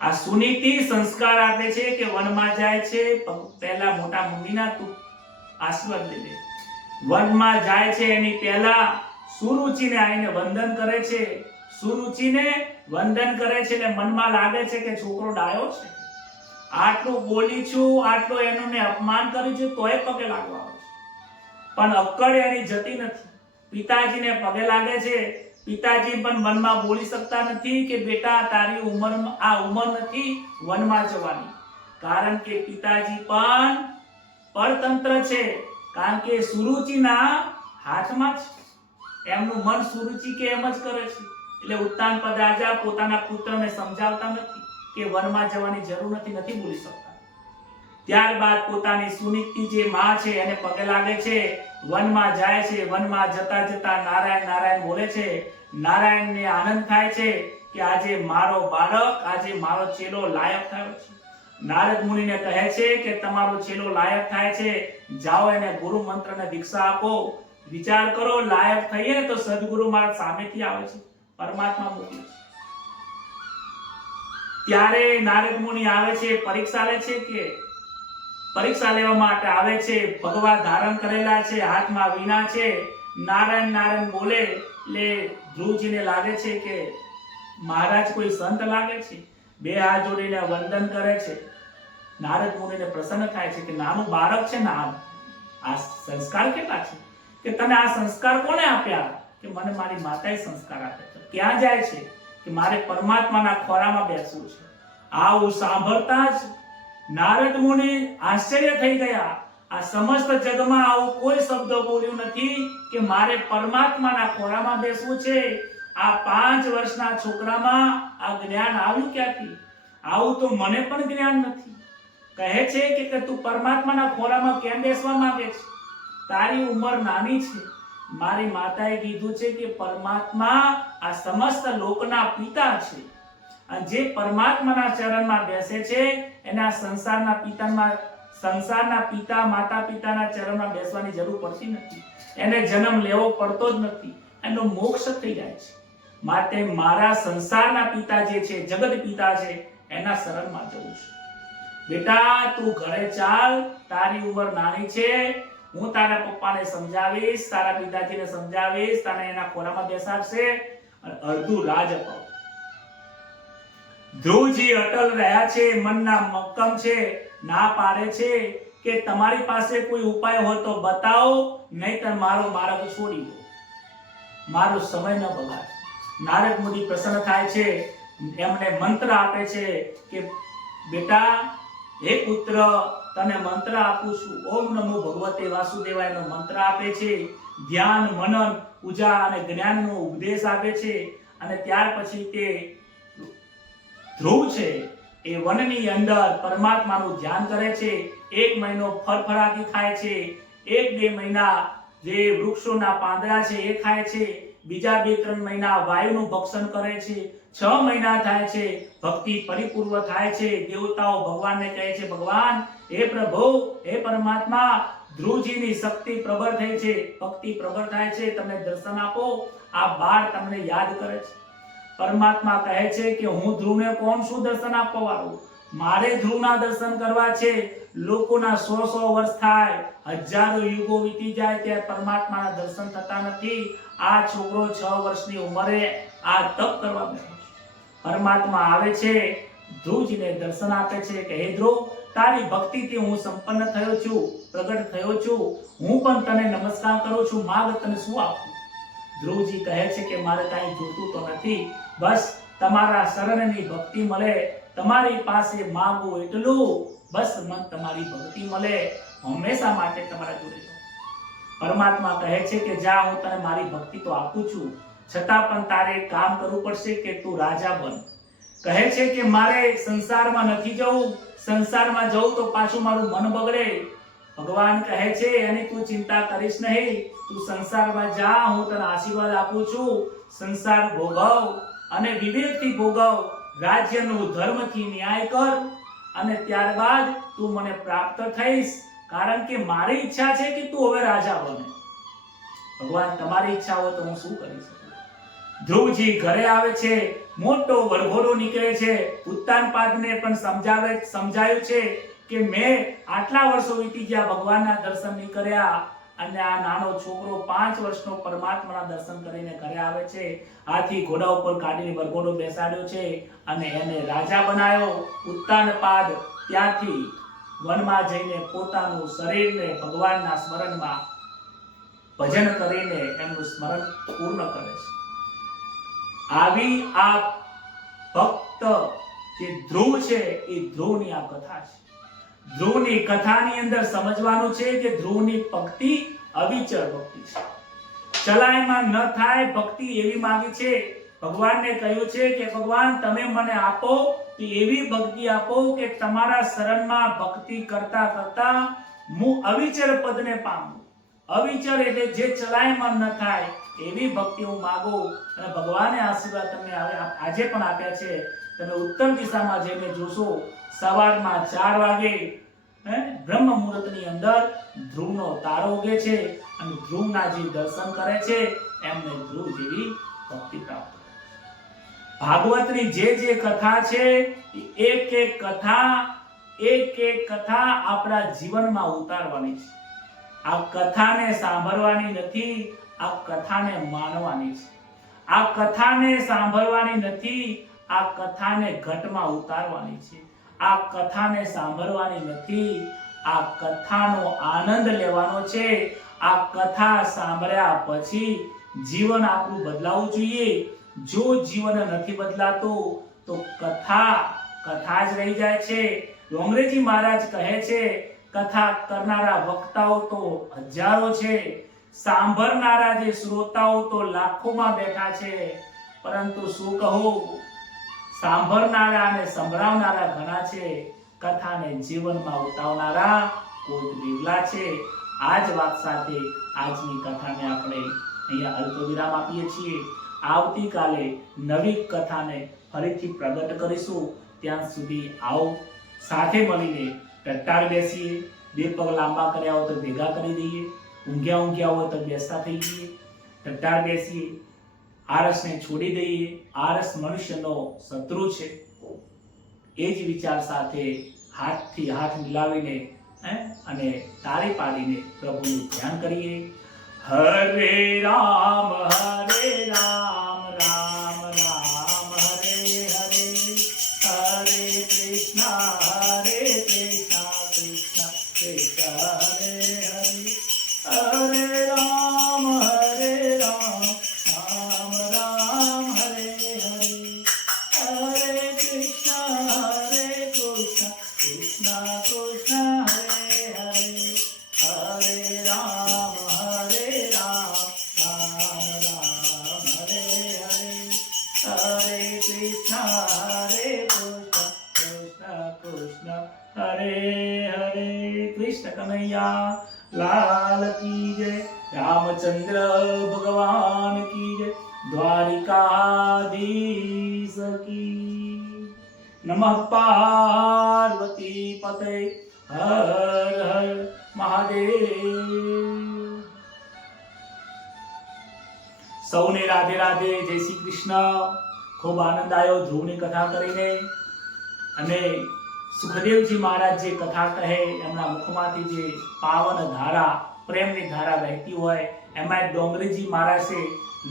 આ સુનીતિ સંસ્કાર આપે છે કે વનમાં જાય છે, પહેલા મોટા મમ્મીના તું આશીર્વાદ લઈ લે. વનમાં જાય છે એની પહેલા સુરુચિને આવીને વંદન કરે છે. સુરુચિને વંદન કરે છે ને મનમાં લાગે છે કે છોકરો ડાયો છે. આટલું બોલી છું, આટલું એનું મેં અપમાન કર્યું છે, તોય પગે લાગવા આવે છે. પણ અક્કડ એની જતી નથી. પિતાજીને પગે લાગે છે. પિતાજી પણ વનમાં બોલી શકતા નથી કે બેટા તારી ઉંમર નથી વનમાં જવાની, કારણ કે પિતાજી પણ પરતંત્ર છે, કારણ કે સુરુચિના હાથમાં છે, એમનું મન સુરુચિ કે એમ જ કરે છે. એટલે ઉત્તાનપાદ રાજા પોતાના પુત્રને સમજાવતા નથી કે વનમાં જવાની જરૂર નથી બોલી શકતા. ત્યારબાદ પોતાની સુનીતિ જે માં છે એને પગે લાગે છે, વનમાં જાય છે. વનમાં જતા જતા નારાયણ નારાયણ બોલે છે. નારાયણને આનંદ થાય છે કે આજે મારો બાળક, આજે મારો ચેલો લાયક થયો છે. નારદ મુનિને કહે છે કે તમારો ચેલો લાયક થાય છે, જાઓ એને ગુરુ મંત્રને દીક્ષા આપો. વિચાર કરો, લાયક થઈએ ને તો સદગુરુ મારા સામેથી આવે છે, પરમાત્મા મોકલે છે. ત્યારે નારદ મુનિ આવે છે, પરીક્ષા લે છે કે પરીક્ષા લેવા માટે આવે છે. ભગવા ધારણ કરેલા છે, હાથમાં વીણા છે. નારાયણ નારાયણ બોલે એટલે ધ્રુવજીને લાગે છે કે મહારાજ કોઈ સંત લાગે છે. બે હાથ જોડીને વંદન કરે છે. નારદ મુનિને પ્રસન્ન થાય છે કે નાનું બાળક છે ને, આ સંસ્કાર કેટલા છે કે તને આ સંસ્કાર કોને આપ્યા? કે મને મારી માતાએ સંસ્કાર આપ્યા. ક્યાં જાય છે? કે મારે પરમાત્માના ખોરામાં બેસવું છે. આવું સાંભળતા જ નારદ મુનિ આશ્ચર્ય થઈ ગયા. આ સમસ્ત જગમાં આવું કોઈ શબ્દ બોલ્યું નથી કે મારે પરમાત્માના ખોરામાં બેસવું છે. આ 5 વર્ષના છોકરામાં આ જ્ઞાન આવ્યું ક્યાંથી? આવું તો મને પણ જ્ઞાન નથી. કહે છે કે તું પરમાત્માના ખોરામાં કેમ બેસવા માંગે છે? તારી ઉંમર નાની છે. મારી માતાએ કીધું છે કે પરમાત્મા આ સમસ્ત લોકના પિતા છે, અને જે પરમાત્માના ચરણમાં બેસે છે એના સંસારના પિતા માતા પિતાના ચરણમાં બેસવાની જરૂર પડતી નથી. એને જન્મ લેવો પડતો જ નથી, એનો મોક્ષ થઈ જાય છે. માટે મારા સંસારના પિતા જે છે, જગત પિતા છે, એના શરણમાં જવું છે. બેટા તું ઘરે ચાલ, તારી ઉંમર નાની છે. હું તારા પપ્પાને સમજાવીશ, તારા પિતાજીને સમજાવીશ, તને એના ખોરામાં બેસાડશે અને અડધું રાજ અપાવ. ધ્રુવજી અટલ રહ્યા છે, મનના મક્કમ છે, ના પાડે છે કે તમારી પાસે કોઈ ઉપાય હોય તો બતાવો, નહીતર મારો માર્ગ છોડી દો, મારો સમય ન બગાડ. નારદ મુનિ પ્રસન્ન થાય છે, એમને મંત્ર આપે છે કે બેટા, હે પુત્ર, તને મંત્ર આપું છું. ઓમ નમો ભગવતે વાસુદેવાયનો મંત્ર આપે છે. ધ્યાન, મનન, પૂજા અને જ્ઞાનનો ઉપદેશ આપે છે. અને ત્યાર પછી તે ધ્રુવ છે એ વનની અંદર પરમાત્માનું ધ્યાન કરે છે. 1 મહિનો ફળફળાદી ખાય છે. 1-2 મહિના જે વૃક્ષોના પાંદડા છે એ ખાય છે. બીજા 2-3 મહિના વાયુનું ભક્ષણ કરે છે. 6 મહિના થાય છે, ભક્તિ પરિપૂર્વ થાય છે. દેવતાઓ ભગવાનને કહે છે, ભગવાન, હે પ્રભુ, હે પરમાત્મા, ધ્રુવજીની શક્તિ પ્રબળ થઈ છે, ભક્તિ પ્રબળ થાય છે, તમને દર્શન આપો. આ બાળ તમને યાદ કરે છે. પરમાત્મા કહે છે કે હું ધ્રુવને કોણ શું દર્શન આપવા વાળું? મારે ધ્રુવના દર્શન કરવા છે. લોકોના 100 વર્ષ થાય, હજારો યુગો વીતી જાય ત્યારે પરમાત્માના દર્શન થતા નથી. આ છોકરો 6 વર્ષની ઉંમરે આ તપ કરવા બેઠો છે. પરમાત્મા આવે છે, ધ્રુવજીને દર્શન આપે છે કે હે ધ્રુવ, તારી ભક્તિથી હું સંપન્ન થયો છું, પ્રગટ થયો છું. હું પણ તને નમસ્કાર કરું છું. માગ તને શું આપું? ધ્રુવજી કહે છે કે મારે કાંઈ જોતું તો નથી, બસ તમારા શરણની ભક્તિ મળે. તમારી પાસે માંગવું એટલું, બસ મન તમારી ભક્તિ મળે, હંમેશા માટે તમારા જોડે છું. પરમાત્મા કહે છે કે જા, હું તને મારી ભક્તિ તો આપું છું, છતાં પણ તારે એક કામ કરવું પડશે કે તું રાજા બન. કહે છે કે મારે સંસારમાં નથી જવું, સંસારમાં જવું તો પાછું મારું મન બગડે. ભગવાન કહે છે એની તું ચિંતા કરીશ નહીં, તું સંસારમાં જા, હું તને આશીર્વાદ આપું છું. સંસાર ભોગવ અને વિવેકથી ભોગવ, રાજ્યનું ધર્મથી ન્યાય કર, અને ત્યારબાદ તું મને પ્રાપ્ત થઈશ. કારણ કે મારી ઈચ્છા છે કે તું હવે રાજા બને. ભગવાન, તમારી ઈચ્છા હોય તો હું શું કરી શકું? ધ્રુવજી ઘરે આવે છે, મોટો વરઘોડો નીકળે છે. ઉત્તાનપાદને પણ સમજાયું છે કે મેં આટલા વર્ષો વીતી ગયા, ભગવાનના દર્શન નહીં કર્યા, અને આ નાનો છોકરો 5 વર્ષનો પરમાત્માના દર્શન કરીને ઘરે આવે છે. હાથી ઘોડા ઉપર કાઢીને વરઘોડો બેસાડ્યો છે અને એને રાજા બનાવ્યો. ઉત્તાનપાદ ત્યાંથી વનમાં જઈને પોતાનું શરીરને ભગવાનના સ્મરણમાં ભજન કરીને એમનું સ્મરણ પૂર્ણ કરે છે. આવી આ ભક્ત જે ધ્રુવ છે એ ધ્રુવની આ કથા છે. ધ્રુવની કથાની અંદર સમજવાનું છે કે ધ્રુવની ભક્તિ અવિચળ ભક્તિ છે. ચલાયમાન ન થાય ભક્તિ એવી માંગી છે. ભગવાનને કહ્યું છે કે ભગવાન તમે મને આપો તો એવી ભક્તિ આપો કે તમારા શરણમાં ભક્તિ કરતા કરતા હું અવિચળ પદને પામું. અવિચળ એટલે જે ચલાયમાન ન થાય એવી ભક્તિ હું માંગુ. અને ભગવાને આશીર્વાદ તમને આજે પણ આપ્યા છે. તમે ઉત્તર દિશામાં જઈને જોશો, સવારમાં 4 વાગે બ્રહ્મ મુહૂર્તની અંદર ધ્રુવનો તારો ઉગે છે અને ધ્રુવના જે દર્શન કરે છે એમને ધ્રુવ જેવી ભક્તિ પ્રાપ્ત. ભાગવતની જે કથા છે એક એક કથા આપણા જીવનમાં ઉતારવાની છે. આ કથાને સાંભળવાની નથી, આ કથાને માનવાની છે. આ કથાને સાંભળવાની નથી, આ કથાને ઘટમાં ઉતારવાની છે. આ કથાને સાંભળવાની નથી, આ કથાનો આનંદ લેવાનો છે. આ કથા સાંભળ્યા પછી જીવન આપણું બદલાવું જોઈએ. જો જીવન નથી બદલાતું તો કથા જ રહી જાય છે. ડોંગરેજી મહારાજ કહે છે કથા કરનારા વક્તાઓ તો હજારો છે, સાંભળનારા જે શ્રોતાઓ તો લાખોમાં બેઠા છે, પરંતુ શું કહું, સાંભળનારા અને સંભળાવનારા ઘણા છે, કથાને જીવનમાં ઉતારનારા કોઈ વિરલા છે. આ જ વાત સાથે આજની કથાને આપણે અહીંયા અલ્પ વિરામ આપીએ છીએ. આવતીકાલે નવી કથાને ફરીથી પ્રગટ કરીશું. ત્યાં સુધી આવો સાથે મળીને ટટ્ટાર બેસીએ, 2 પગ લાંબા કર્યા હોય તો ભેગા કરી દઈએ, ઊંઘ્યા હોય તો બેસતા થઈ જઈએ, ટટ્ટાર બેસીએ, આળસને છોડી દઈએ. આળસ મનુષ્યનો શત્રુ છે. એ જ વિચાર સાથે હાથથી હાથ મિલાવીને અને તાળી પાડીને પ્રભુનું ધ્યાન કરીએ. હરે રામ રામ રામ હરે હરે, હરે કૃષ્ણ કૃષ્ણ કૃષ્ણ હરે હરે, હરે રામ રામ રામ હરે હરે, હરે કૃષ્ણ કૃષ્ણ કૃષ્ણ હરે હરે, હરે રામ રામ રામ હરે હરે, હરે કૃષ્ણ કૃષ્ણ હરે હરે. કૃષ્ણ કનૈયા લાલ કી જય, રામચંદ્ર ભગવાન કી જય, દ્વારિકાધીશ કી. નમઃ પાર્વતી પતે, હર હર મહાદેવ. સૌને રાધે રાધે, જય શ્રી કૃષ્ણ. ખૂબ આનંદ આવ્યો ધ્રુવની કથા કરીને. અને સુખદેવજી મહારાજ જે કથા કહે એમના મુખમાંથી જે પાવન ધારા, પ્રેમની ધારા વહેતી હોય, એમાં ડોંગરેજી મહારાજે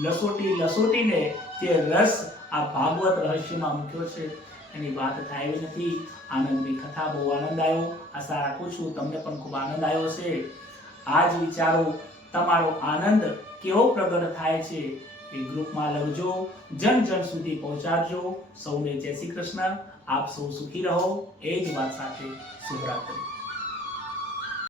લસોટીને જે રસ આ ભાગવત રહસ્યમાં મૂક્યો છે એની વાત થાય એવી નથી. આનંદની કથા, બહુ આનંદ આવ્યો. આશા રાખું છું તમને પણ ખૂબ આનંદ આવ્યો છે. આ જ વિચારો, તમારો આનંદ કેવો પ્રગટ થાય છે એ ગ્રુપમાં લખજો, જન સુધી પહોંચાડજો. સૌને જય શ્રી કૃષ્ણ. આપ સૌ સુખી રહો. એ જ વાત સાથે શુભરાત્રી.